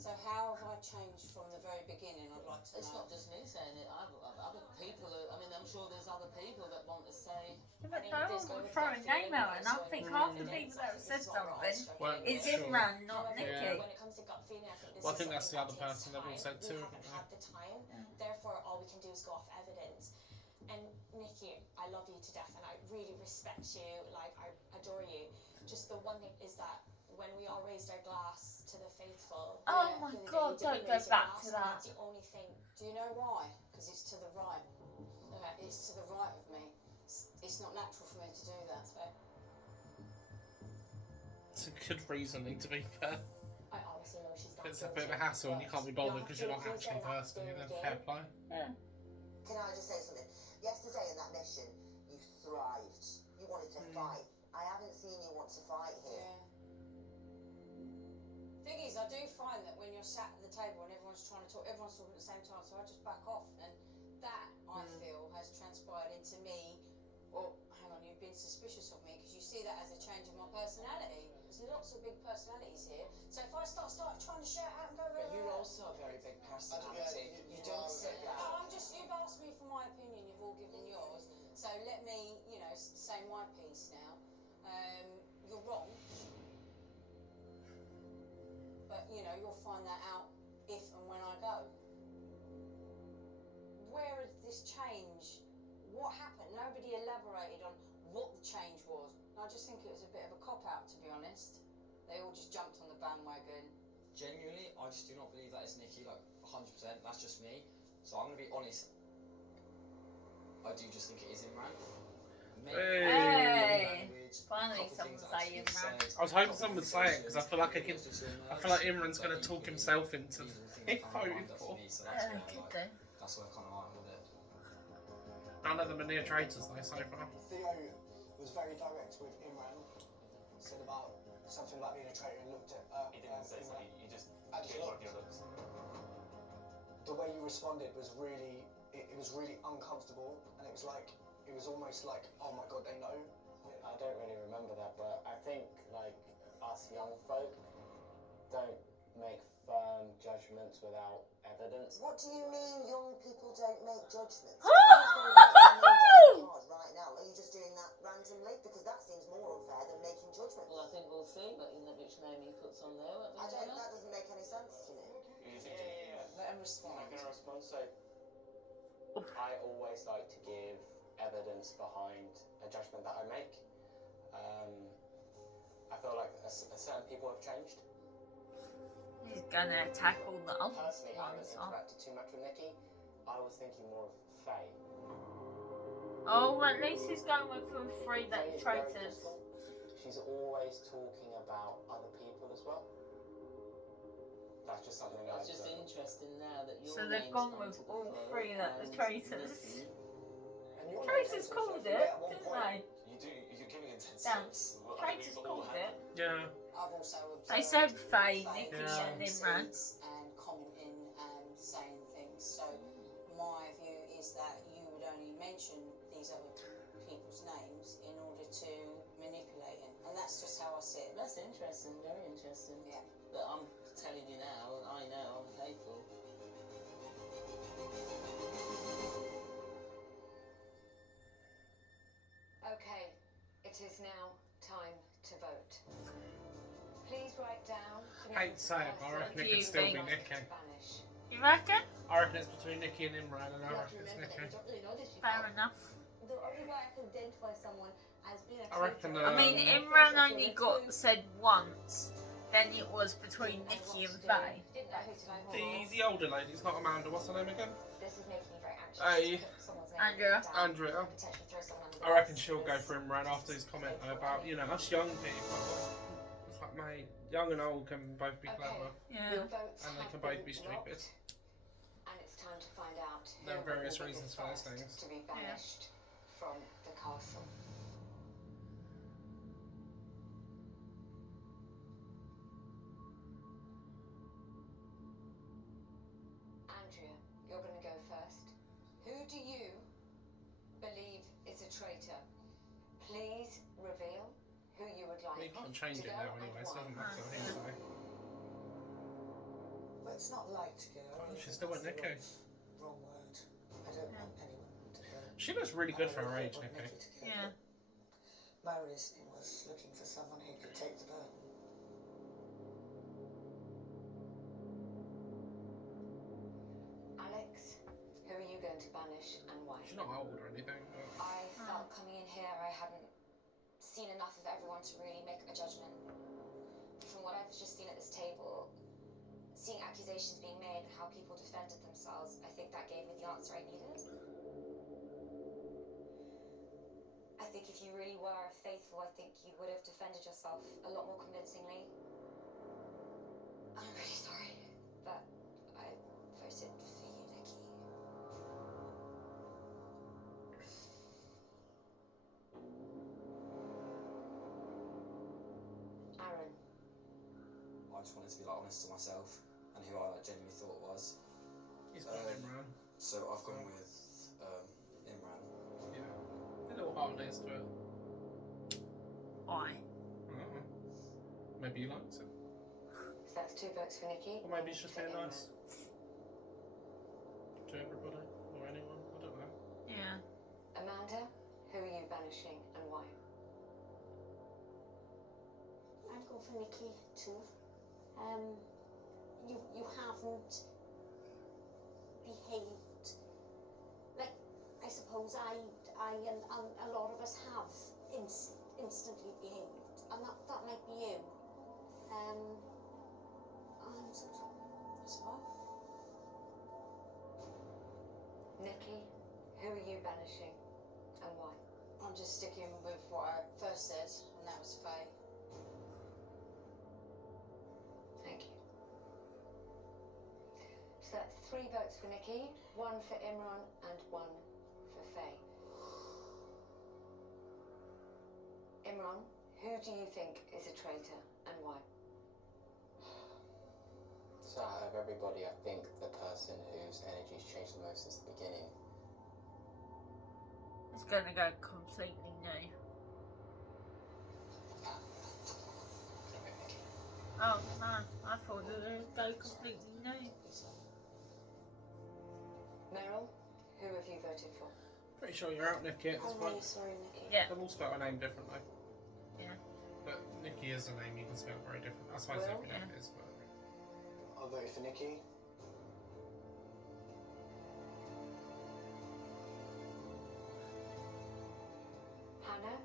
So how have I changed from the very beginning? I'd like to It's know. not just me saying it. Other people. I mean, I'm sure there's other people that want to say. Yeah, but no one would throw a name out, and I think half the people that have said something is Imran, not Nikki. When it comes to gut feeling, I think this Well, I is think that's the something other that takes person they've all time. said too. We haven't had the time. Therefore, all we can do is go off evidence. And Nikki, I love you to death, and I really respect you. Like, I adore you. Just the one thing is that when we all raised our glass to the faithful, Oh my the other day, God, you don't didn't go raise your back glass, to and that. that's the only thing. Do you know why? Because it's to the right. Okay. It's to the right of me. It's not natural for me to do that. That's fair. It's a good reasoning, to be fair. I honestly know she's not If it's a guilty, bit of a hassle and you can't be bothered but because you're not you actually say that thirsty, fair then game. fair play. Yeah. Can I just say something? Yesterday in that mission, you thrived. You wanted to fight. I haven't seen you want to fight here. Yeah. Thing is, I do find that when you're sat at the table and everyone's trying to talk, everyone's talking at the same time, so I just back off. And that, I feel, has transpired into me. Well, hang on, you've been suspicious of me because you see that as a change of my personality. There's lots of big personalities here. So if I start trying to shout out and go, But you're also a very big personality. You don't sit back. no, you've asked me for my opinion, you've all given yours. So let me, say my piece now. You're wrong. But, you'll find that out if and when I go. Where is this change? What happened? Nobody elaborated on what the change was. I just think it was a bit of a cop-out, to be honest. They all just jumped on the bandwagon. Genuinely, I just do not believe that it's Nikki, like 100%. That's just me. So I'm going to be honest. I do just think it is Imran. Hey! Finally, someone say Imran. I was hoping someone would say it because I feel like Imran's going to talk himself into voting for. That's where I kind of am with it. None of them are near traitors though so far. Theo was very direct with Imran. Said about something about being a traitor and looked at. He didn't say so. He just gave one of your looks. The way you responded was really it was really uncomfortable, and it was almost like, oh my god, they know. I don't really remember that, but I think like us young folk don't make firm judgments without evidence. What do you mean young people don't make judgments? Everyone's going to write their name down on cards right now. Are you just doing that randomly? Because that seems more unfair than making judgments. Well, I think we'll see which name he puts on there. That doesn't make any sense to me. Yeah. Let him respond. I'm going to respond. So, I always like to give evidence behind a judgment that I make. I feel like certain people have changed. He's gonna tackle the old Personally, I haven't ones. interacted too much with Nikki. I was thinking more of Faye. Oh, at least he's going with the three that Faye is traitors. very critical. She's always talking about other people as well. That's just something That's just interesting now that your So they've name's gone come with to the all fore three that the and traitors. Nikki. Traitors called it, didn't they? You're giving intense Dan, hints. traitors called it. Yeah. I've also They said Faye, Nikki, and Imran. and commenting and saying things. So my view is that you would only mention these other people's names in order to manipulate him, and that's just how I see it. That's interesting, very interesting. Yeah. But I'm telling you now, I know I'm faithful. Okay, it is now time to vote. Please write down. Hate to say it, but I reckon it could still be Nikki. You reckon? I reckon it's between Nikki and Imran, and I reckon it's Nikki. Fair enough. The only way I can identify someone as being a I reckon. I mean, Imran only got said once. Then it was between Nikki and Faye. The older lady's not Amanda. What's her name again? This is making me very anxious. Hey. Andrea. Andrea. I reckon she'll go for Imran after his comment about, you know, us young people. It's like, mate, young and old can both be clever. Yeah. And they can both be stupid. And it's time to find out who There are various will be reasons the for those first things. to be banished from the castle. Andrea, you're going to go first. Who do you believe is a traitor? Please reveal who you would like. Well, you can't change it now anyway, so it doesn't matter what he say. But it's not like to go. She still went Nikki. Wrong word. I don't want anyone to go. She looks really good for her age, Nikki. Yeah. My reasoning was looking for someone who could take the burden. Alex, who are you going to banish and why? She's not old or anything, but... I felt coming in here I hadn't seen enough of everyone to really make a judgment. From what I've just seen at this table, seeing accusations being made and how people defended themselves, I think that gave me the answer I needed. I think if you really were faithful, I think you would have defended yourself a lot more convincingly. I'm really sorry, but I voted for you, Nikki. Aaron. I just wanted to be like honest to myself and who I like genuinely thought it was. He's got Imran. So I've gone with Imran. Yeah. A little hardness to it. Why? Maybe he likes it. So that's 2 votes for Nikki. Or maybe he's just being nice. To everybody. Or anyone. I don't know. Yeah. Amanda, who are you banishing and why? I'm going for Nikki too. You haven't behaved like I suppose I and a lot of us have instantly behaved, and that might be you. And That's fine. Nikki, who are you banishing and why? I'm just sticking with what I first said, and that was Faye. Thank you. So that's 3 votes for Nikki, 1 for Imran and 1 for Faye. Imran, who do you think is a traitor and why? So out of everybody, I think the person whose energy's changed the most since the beginning It's gonna go completely new. Oh no, I thought it would go completely new. Meryl, who have you voted for? Pretty sure you're out, Nikki, at this point. Really sorry, Nikki. Yeah. They've all spelled her name differently. Yeah. But Nikki is a name you can spell very different. I suppose every name is, but... I voted for Nikki. Hannah?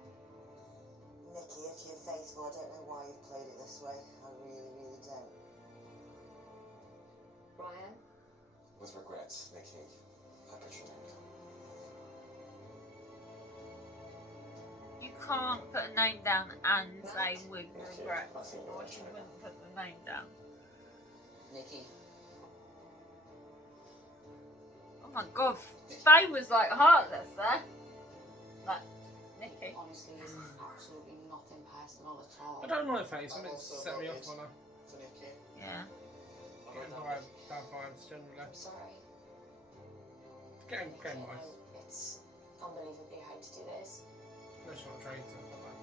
Nikki, if you're faithful, I don't know why you've played it this way. I really, really don't. Ryan? With regrets, Nikki, Epsiode. You can't put a name down and say with regrets, or you wouldn't put the name down. Nikki. Oh my god, Faye was like heartless there. Like, Nikki. Honestly, it's absolutely nothing personal at all. I don't like Faye, something set me off on her. For Nikki. Yeah. Bad vibes generally. I'm sorry. Game I know wise. it's unbelievably hard to do this. No, she's not a traitor, but like,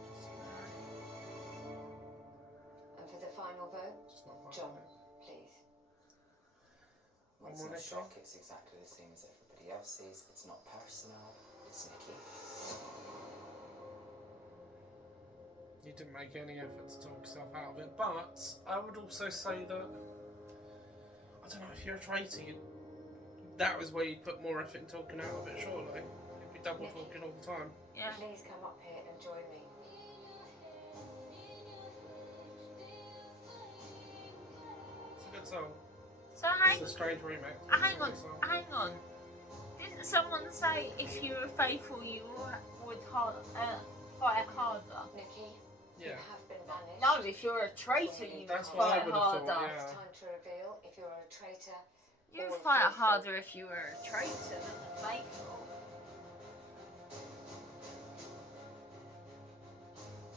And for the final vote, just not John, please. It's not shock, it's exactly the same as everybody else's. It's not personal, it's Nikki. You didn't make any effort to talk yourself out of it, but I would also say that, I don't know, if you're a traitor, that was where you'd put more effort in talking out of it, surely. You'd be double talking all the time. Yeah. Please come up here and join me. It's a good song. So It's a strange remix. hang on. Didn't someone say if you were faithful you would fight harder? Nikki, Yeah. you have been banished. No, if you're a traitor you would That's what I fight would have harder. thought, yeah. It's time to reveal if you're a traitor. You or would a fight faithful. harder if you were a traitor than a faithful.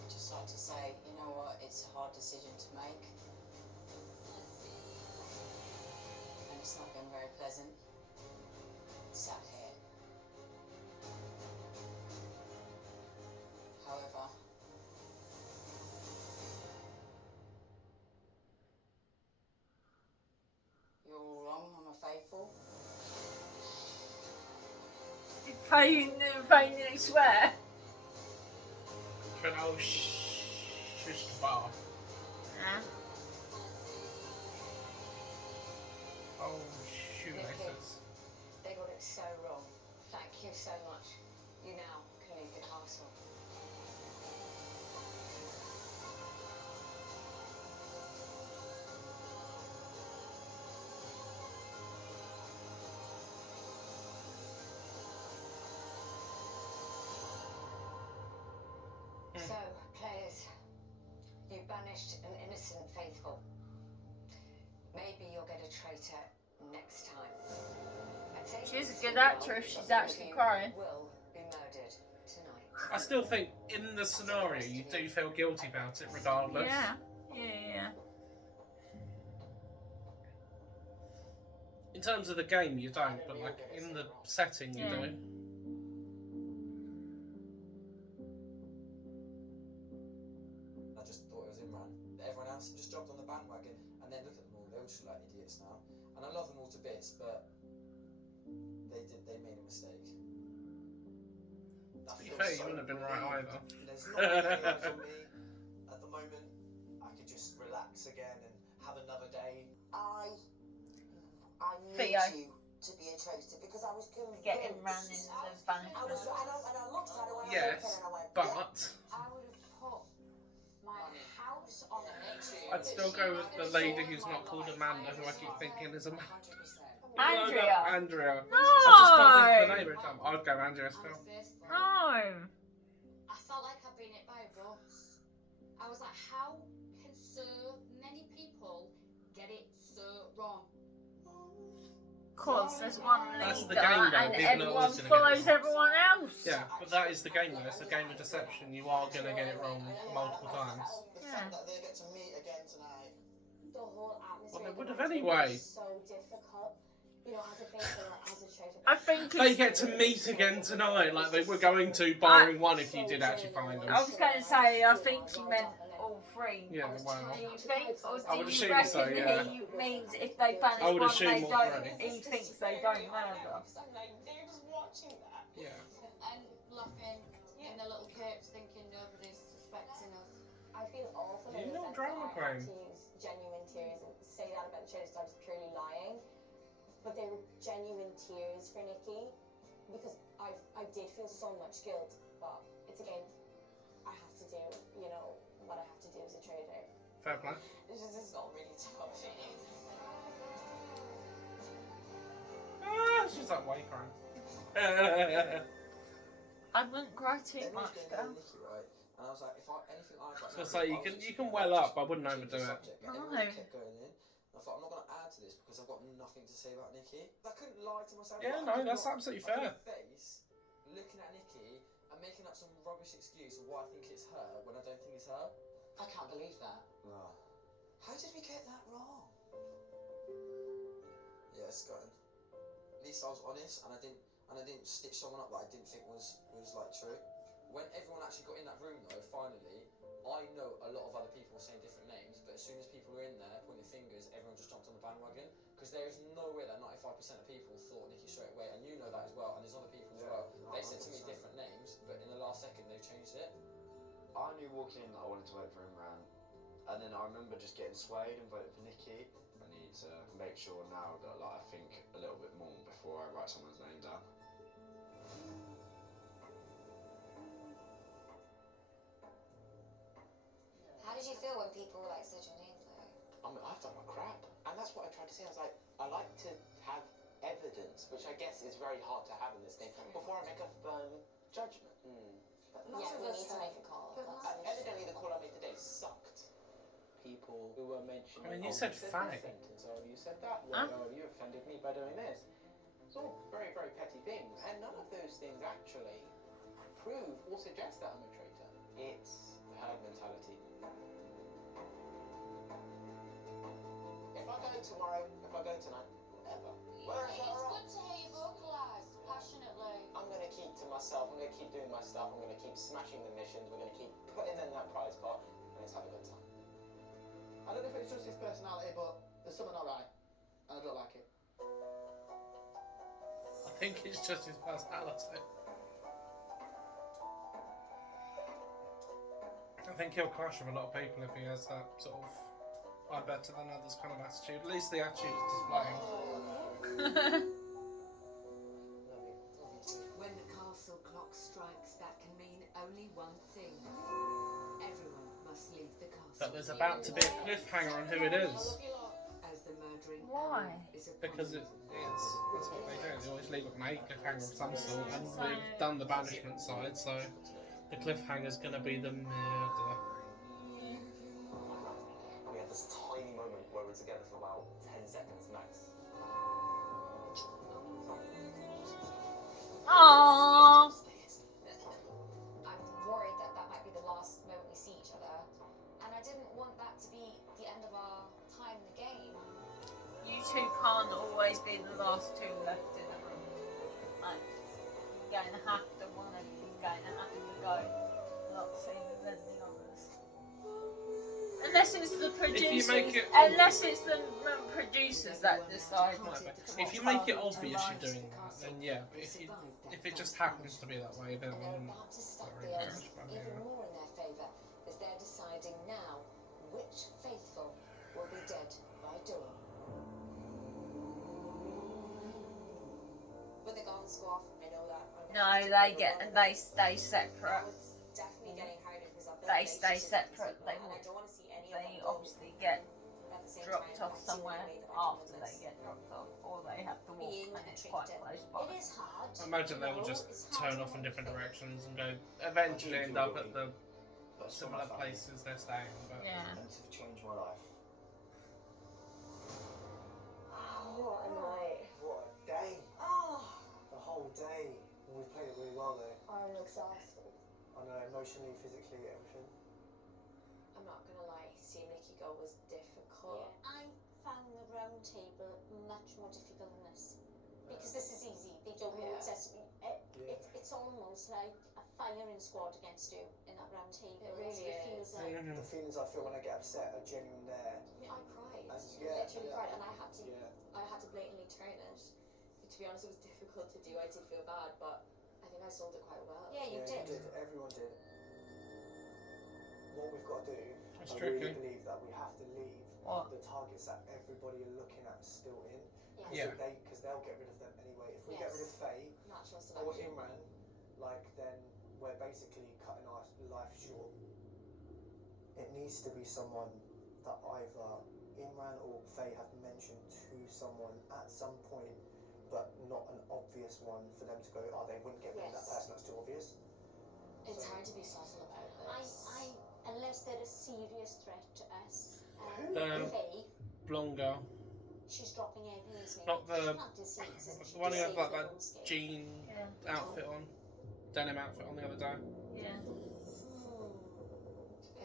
I'd just like to say, you know what, it's a hard decision to make. And it's not been very pleasant. Sat here. However, you're all wrong, I'm a faithful. Did Faye nearly swear? She went, oh, shush the bar. Yeah. Oh, shoelaces. They got it so wrong. Thank you so much. You now can leave the castle. So, players, you banished an innocent faithful. Maybe you'll get a traitor next time. I'd say She's a this good well, actress, she's some of actually you crying. will be murdered tonight. I still think, in the scenario, you do feel guilty about it regardless. Yeah. Yeah. In terms of the game, you don't, but like in the setting, you Yeah. do. I just thought it was Imran. Everyone else just jumped on the bandwagon, and then look at them all. They all just look like idiots now. And I love them all to bits, but they made a mistake. To be fair, you wouldn't have been right either. There's not many eyes on me at the moment. I could just relax again and have another day. I need Theo. you to be a traitor because I was convinced. Get him round into the banishment. I looked at it when Yes, I looked at it and I went, but I would have put my house on it. I'd still go with the lady who's not called Amanda, who I keep thinking is Amanda. Andrea. Andrea. No. I just can't think of the name every time. I'd go Andrea still. No. I felt like I'd been hit by a bus. I was like, how can so many people get it so wrong? Cause there's one That's leader the game, though. and People know everyone what's gonna follows get it. everyone else. Yeah, but that is the game though. It's a game of deception. You are going to get it wrong multiple times. The fact that they get to meet again tonight. The whole atmosphere Well, they would of have the night anyway. was so difficult. You know, as a faithful, as a traitor. I think They get to meet again tonight, like they were going to, barring one if you did actually find them. I was going to say, I think she meant all three. Yeah, well. Do you think? Or I do would you assume reckon so, yeah. he means if they banish I would one, assume they all don't, three. he thinks they don't murder? I'm like, they're just watching that. Yeah. And laughing in their little capes, thinking nobody's suspecting us. I feel awful in You the know sense drama that I had queen. to use genuine tears and say that about the traitors because I was purely lying. But they were genuine tears for Nikki because I did feel so much guilt. But it's a game. I have to do, you know, what I have to do as a traitor. Fair play. It's just, it's not really tough. She's like way crying. I wouldn't cry too Everyone's much, going though. to Nikki, right? And I was like, if anything I write So now, say I was you just can gonna well up, just I wouldn't change the overdo it. subject. And No. everyone kept going in. And I thought, I'm not going to add to this because I've got nothing to say about Nikki. I couldn't lie to myself. Yeah, like, no, I could that's not- absolutely I fair. could face looking at Nikki and making up some rubbish excuse of why I think it's her when I don't think it's her. I can't believe that. No. How did we get that wrong? Yeah, it's gutting. At least I was honest and I didn't stitch someone up that I didn't think was like true. When everyone actually got in that room though, finally, I know a lot of other people saying different names, but as soon as people were in there pointing fingers, everyone just jumped on the bandwagon. Because there is no way that 95% of people thought Nikki straight away, and you know that as well, and there's other people as well. They said to me 100%. different names, but in the last second they've changed it. I knew walking in that I wanted to vote for Imran, and then I remember just getting swayed and voting for Nikki. I need to make sure now that I think a little bit more before I write someone's name down. How did you feel when people said your name though? I mean, I felt like crap, and that's what I tried to say. I was like, I like to have evidence, which I guess is very hard to have in this thing, before I make a firm judgment. But yeah, we need to make a call. Evidently, the call I made today sucked. People who were mentioning. I mean, you oh, said this fag. sentence, or you said that word, or you offended me by doing this. It's all very, very petty things, and none of those things actually prove or suggest that I'm a traitor. It's the herd mentality. If I go tomorrow, if I go tonight, whatever. It's good to hear you vocalise passionately. I'm going to keep to myself, I'm going to keep doing my stuff, I'm going to keep smashing the missions, we're going to keep putting in that prize pot, and let's have a good time. I don't know if it's just his personality, but there's something not right, and I don't like it. I think it's just his personality. I think he'll clash with a lot of people if he has that sort of I better than others kind of attitude. At least the attitude is displaying. When the castle clock strikes, that can mean only one thing. Everyone must leave the castle. But there's about to be a cliffhanger on who it is. As the murdering Why? is Because it's that's what they do. They always leave it on a cliffhanger of some sort, and we've done the banishment side, so the cliffhanger's going to be the murder. We had this tiny moment where we're together for about 10 seconds max. Aww. I'm worried that that might be the last moment we see each other, and I didn't want that to be the end of our time in the game. You two can't always be the last two left in the room. Like, you're going to have to one of you going to have to go. Not sooner than the others. Unless it's the producers. Unless it's the producers that decide. If you make it obvious you're doing that, then yeah. But if it just happens to be that way, then I wouldn't To stack worry the too odds much about even it. more in their favour as they're deciding now which faithful will be dead by dawn. When the guns go off, I know that. No, they stay separate. It's definitely getting harder because I've They stay separate. They and I don't want to see any they of them obviously get at the same dropped time. off somewhere after they get dropped off, or they have to walk and it's quite close by. It is hard. I imagine they will just turn off in different directions and go eventually end up at the similar places they're staying. But Yeah. And to change my life. What a night. What a day. Oh, The whole day. We played it really well though. I'm exhausted. I know, emotionally, physically, everything. I'm not gonna lie, seeing Nikki go was difficult. I found the round table much much more difficult than this. Because this is easy. They don't know it's almost like a firing squad against you in that round table. It really feels like. The feelings I feel when I get upset are genuine there. I mean, I cried. And Literally cried, and I had to blatantly turn it. To be honest, it was difficult to do. I did feel bad, but I think I sold it quite well. Yeah, you did. Everyone did. What we've got to do, It's I tricky. really believe that we have to leave the targets that everybody are looking at still in. Yeah. Because they'll get rid of them anyway. If we get rid of Faye Natural or selection. Imran, then we're basically cutting our life short. It needs to be someone that either Imran or Faye have mentioned to someone at some point, but not an obvious one for them to go, they wouldn't get rid of that person, that's too obvious. It's hard to be subtle about this. Unless they're a serious threat to us. The Faye, blonde girl. she's dropping everyone's name. Not the one who had like that Skin. jean outfit on, denim outfit on the other day. Yeah.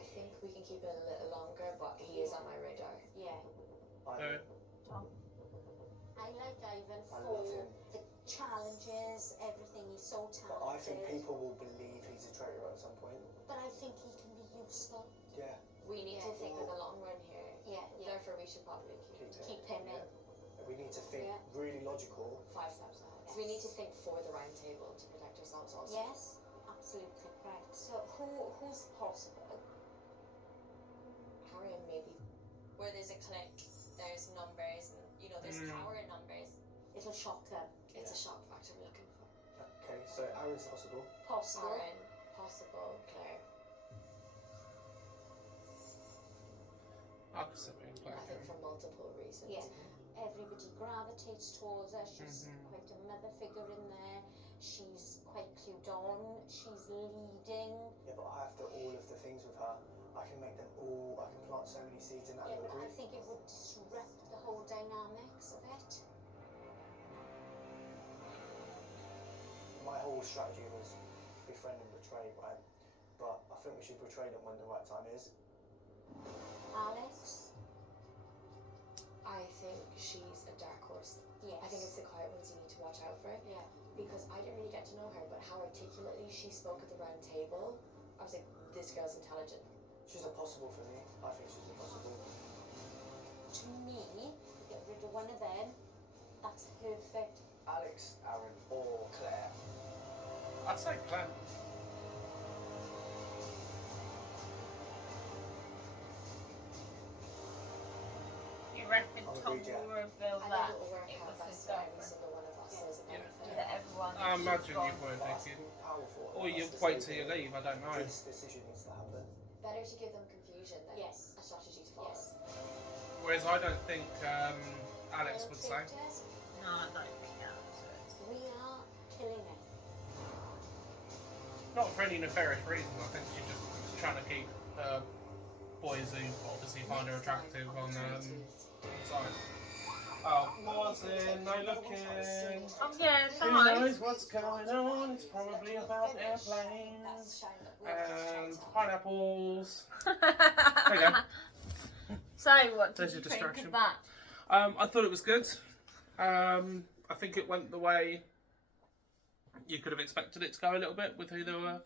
I think we can keep it a little longer, but he is on my radar. Yeah. Tom. I like Ivan I for love him. the challenges, everything. He's so talented. But I think people will believe he's a traitor at some point. But I think he can be useful. Yeah. We need to think of the long run here. Yeah. Therefore, we should probably Keep him in. We need to think really logical. 5 steps ahead. So we need to think for the round table to protect ourselves also. Yes, absolutely correct. So who's possible? Harry and maybe. Where there's a click, there's numbers, and there's power in numbers. It'll shock them. It's a shock factor we're looking for. Okay, so Aaron's possible. Possible. Aaron, possible, Claire. I could sit being I think for multiple reasons. Yeah. Everybody gravitates towards her. She's quite a mother figure in there. She's quite clued on. She's leading. Yeah, but after all of the things with her, I can make them all. I can plant so many seeds in that little But I group. think it would disrupt the whole dynamics of it. My whole strategy was befriend and betray, right? But I think we should betray them when the right time is. Alex? I think she's a dark horse. Yes. I think it's the quiet ones you need to watch out for. Yeah. Because I didn't really get to know her, but how articulately she spoke at the round table, I was like, this girl's intelligent. She's impossible for me. I think she's impossible. To me, get rid of one of them. That's perfect. Alex, Aaron, or Claire. I'd say Claire. You reckon I'll Tom agree, Jack. will reveal I that think it will work it out was best his for every girlfriend? single one of us. There's a benefit. That everyone I imagine you would, But I Nicky. think powerful. Or you That's to wait say till you that leave, I don't know. This decision needs to happen. Better to give them confusion than Yes. a strategy to follow. Yes. Whereas I don't think Alex would say. Traitors, No, I don't think Alex is. we are killing it. Not for any nefarious reasons, I think she's just trying to keep boys who obviously find her attractive on the side. Oh, pausing, no looking. Oh yeah, Who nice. knows what's going on? It's probably about airplanes and pineapples. There you go. So what There's did your you think distraction. of that? I thought it was good. I think it went the way you could have expected it to go a little bit with who they were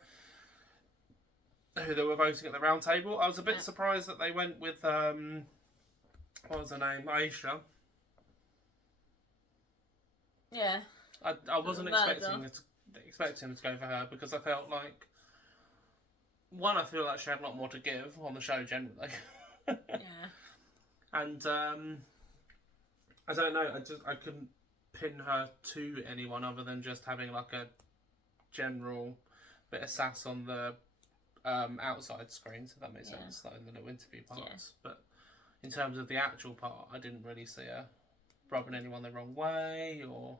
voting at the round table. I was a bit surprised that they went with what was her name, Aisha. Yeah. I wasn't Murder. expecting to go for her because I felt like I feel like she had a lot more to give on the show generally. Yeah. And I don't know. I couldn't pin her to anyone other than just having like a general bit of sass on the outside screens, if that makes sense, like in the little interview parts. But in terms of the actual part, I didn't really see her rubbing anyone the wrong way or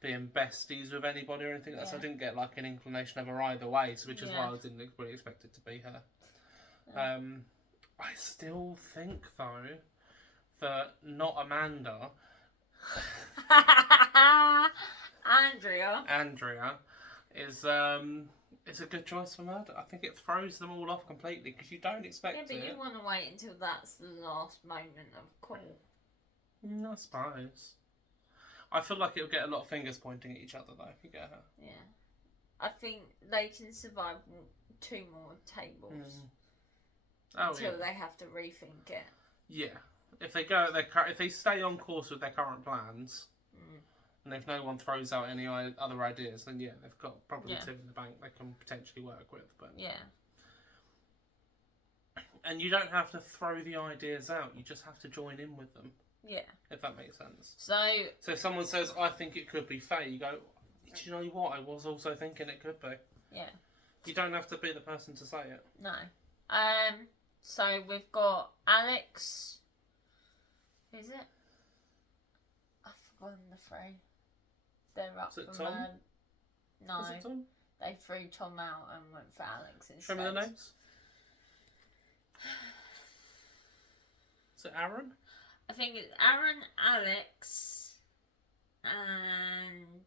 being besties with anybody or anything like that. So I didn't get like an inclination of her either way, so which is why I didn't really expect it to be her. I still think though that not Amanda, Andrea is a good choice for murder. I think it throws them all off completely because you don't expect Yeah, but it. you want to wait until that's the last moment of court. I suppose. I feel like it'll get a lot of fingers pointing at each other though if you get her. Yeah. I think they can survive 2 more tables until they have to rethink it. Yeah. If they stay on course with their current plans, and if no one throws out any other ideas, then yeah, they've got probably 2 in the bank they can potentially work with. But yeah. And you don't have to throw the ideas out; you just have to join in with them. Yeah. If that makes sense. So if someone says, "I think it could be Faye," you go, "Do you know what? I was also thinking it could be." Yeah. You don't have to be the person to say it. No. So we've got Alex. Who's it? I've forgotten the 3. They're up Is it from Tom? No. Is it Tom? They threw Tom out and went for Alex instead. Show me the names. Is it Aaron? I think it's Aaron, Alex, and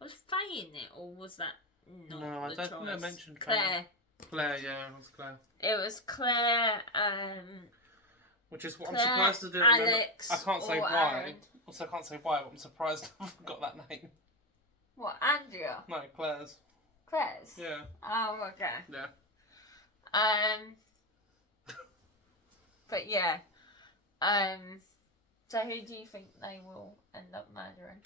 was Faye in it, or was that not No, I the don't think choice? I mentioned Claire. Claire, yeah, it was Claire. It was Claire. Which is what Claire, I'm surprised to do. Remember. Alex, I can't say or why. Aaron. Also, I can't say why, but I'm surprised I forgot that name. What, Andrea? No, Claire's. Claire's? Yeah. Oh, okay. Yeah. But yeah. So who do you think they will end up murdering?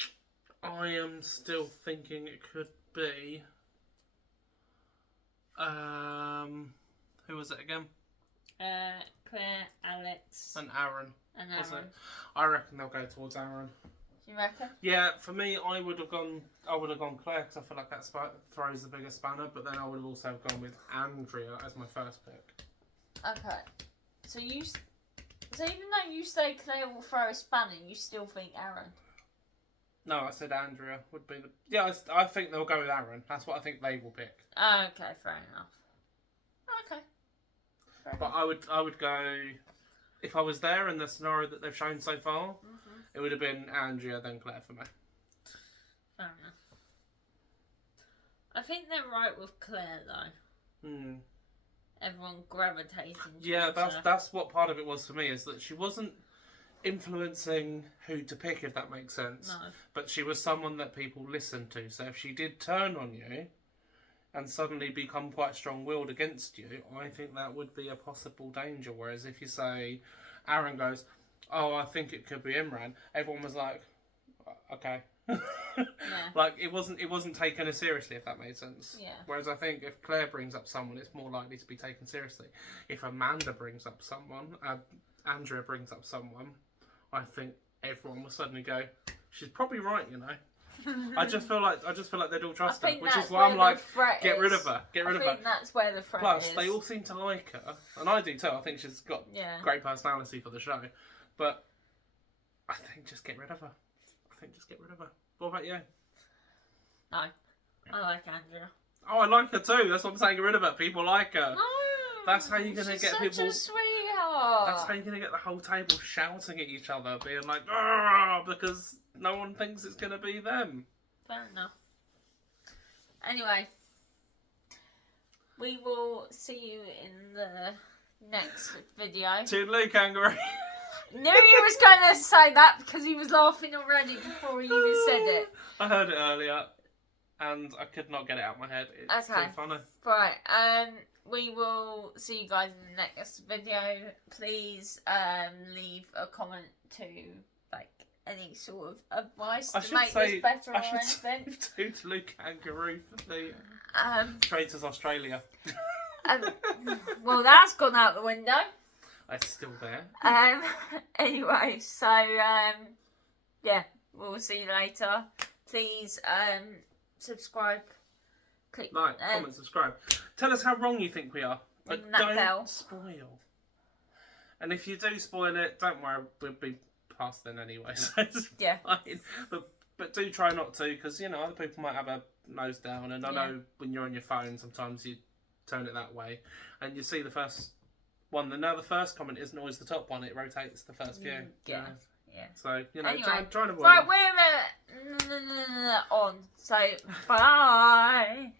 I am still thinking it could be. Who was it again? Claire, Alex, And Aaron. and Was Aaron. it? I reckon they'll go towards Aaron. Do you reckon? Yeah, for me, I would have gone Claire because I feel like that throws the biggest spanner. But then I would have also gone with Andrea as my first pick. Okay. So even though you say Claire will throw a spanner, you still think Aaron? No, I said Andrea would be the. Yeah, I think they'll go with Aaron. That's what I think they will pick. Okay, fair enough. Okay. But I would go, if I was there in the scenario that they've shown so far, it would have been Andrea then Claire for me. Fair enough. I think they're right with Claire though. Everyone gravitating towards her. That's what part of it was for me, is that she wasn't influencing who to pick, if that makes sense. No. But she was someone that people listened to. So if she did turn on you and suddenly become quite strong-willed against you, I think that would be a possible danger. Whereas if you say, Aaron goes, "Oh, I think it could be Imran," everyone was like, "Okay." Like it wasn't taken as seriously, if that made sense. Yeah. Whereas I think if Claire brings up someone, it's more likely to be taken seriously. If Amanda brings up someone, Andrea brings up someone, I think everyone will suddenly go, "She's probably right," you know. I just feel like they'd all trust her, which is why I'm like, get rid of her, get rid of her. I think that's where the threat Plus, is. they all seem to like her, and I do too. I think she's got great personality for the show, but I think just get rid of her. What about you? No, I like Andrea. Oh, I like her too. That's what I'm saying. Get rid of her. People like her. No, that's how you're gonna she's get such people. a sweetheart. That's how you're gonna get the whole table shouting at each other, being like, "Argh," because no one thinks it's gonna be them. Fair enough. Anyway, we will see you in the next video. Toodaloo, kangaroo. Knew he was going to say that because he was laughing already before he even said it. I heard it earlier, and I could not get it out of my head. It's too funny. Right, we will see you guys in the next video. Please leave a comment to like any sort of advice to make this better or anything. Toodaloo kangaroo for the Tratiors Australia. Well, that's gone out the window. It's still there. Anyway, so yeah, we'll see you later. Please subscribe, click like, comment, subscribe. Tell us how wrong you think we are, but don't spoil. And if you do spoil it, don't worry, we'll be past then anyway. So it's fine. But do try not to, because you know other people might have a nose down, and I know when you're on your phone, sometimes you turn it that way, and you see the first one. Now the first comment isn't always the top one; it rotates the first few. Yeah. So you know, anyway, try and avoid. Right, we're on. So bye.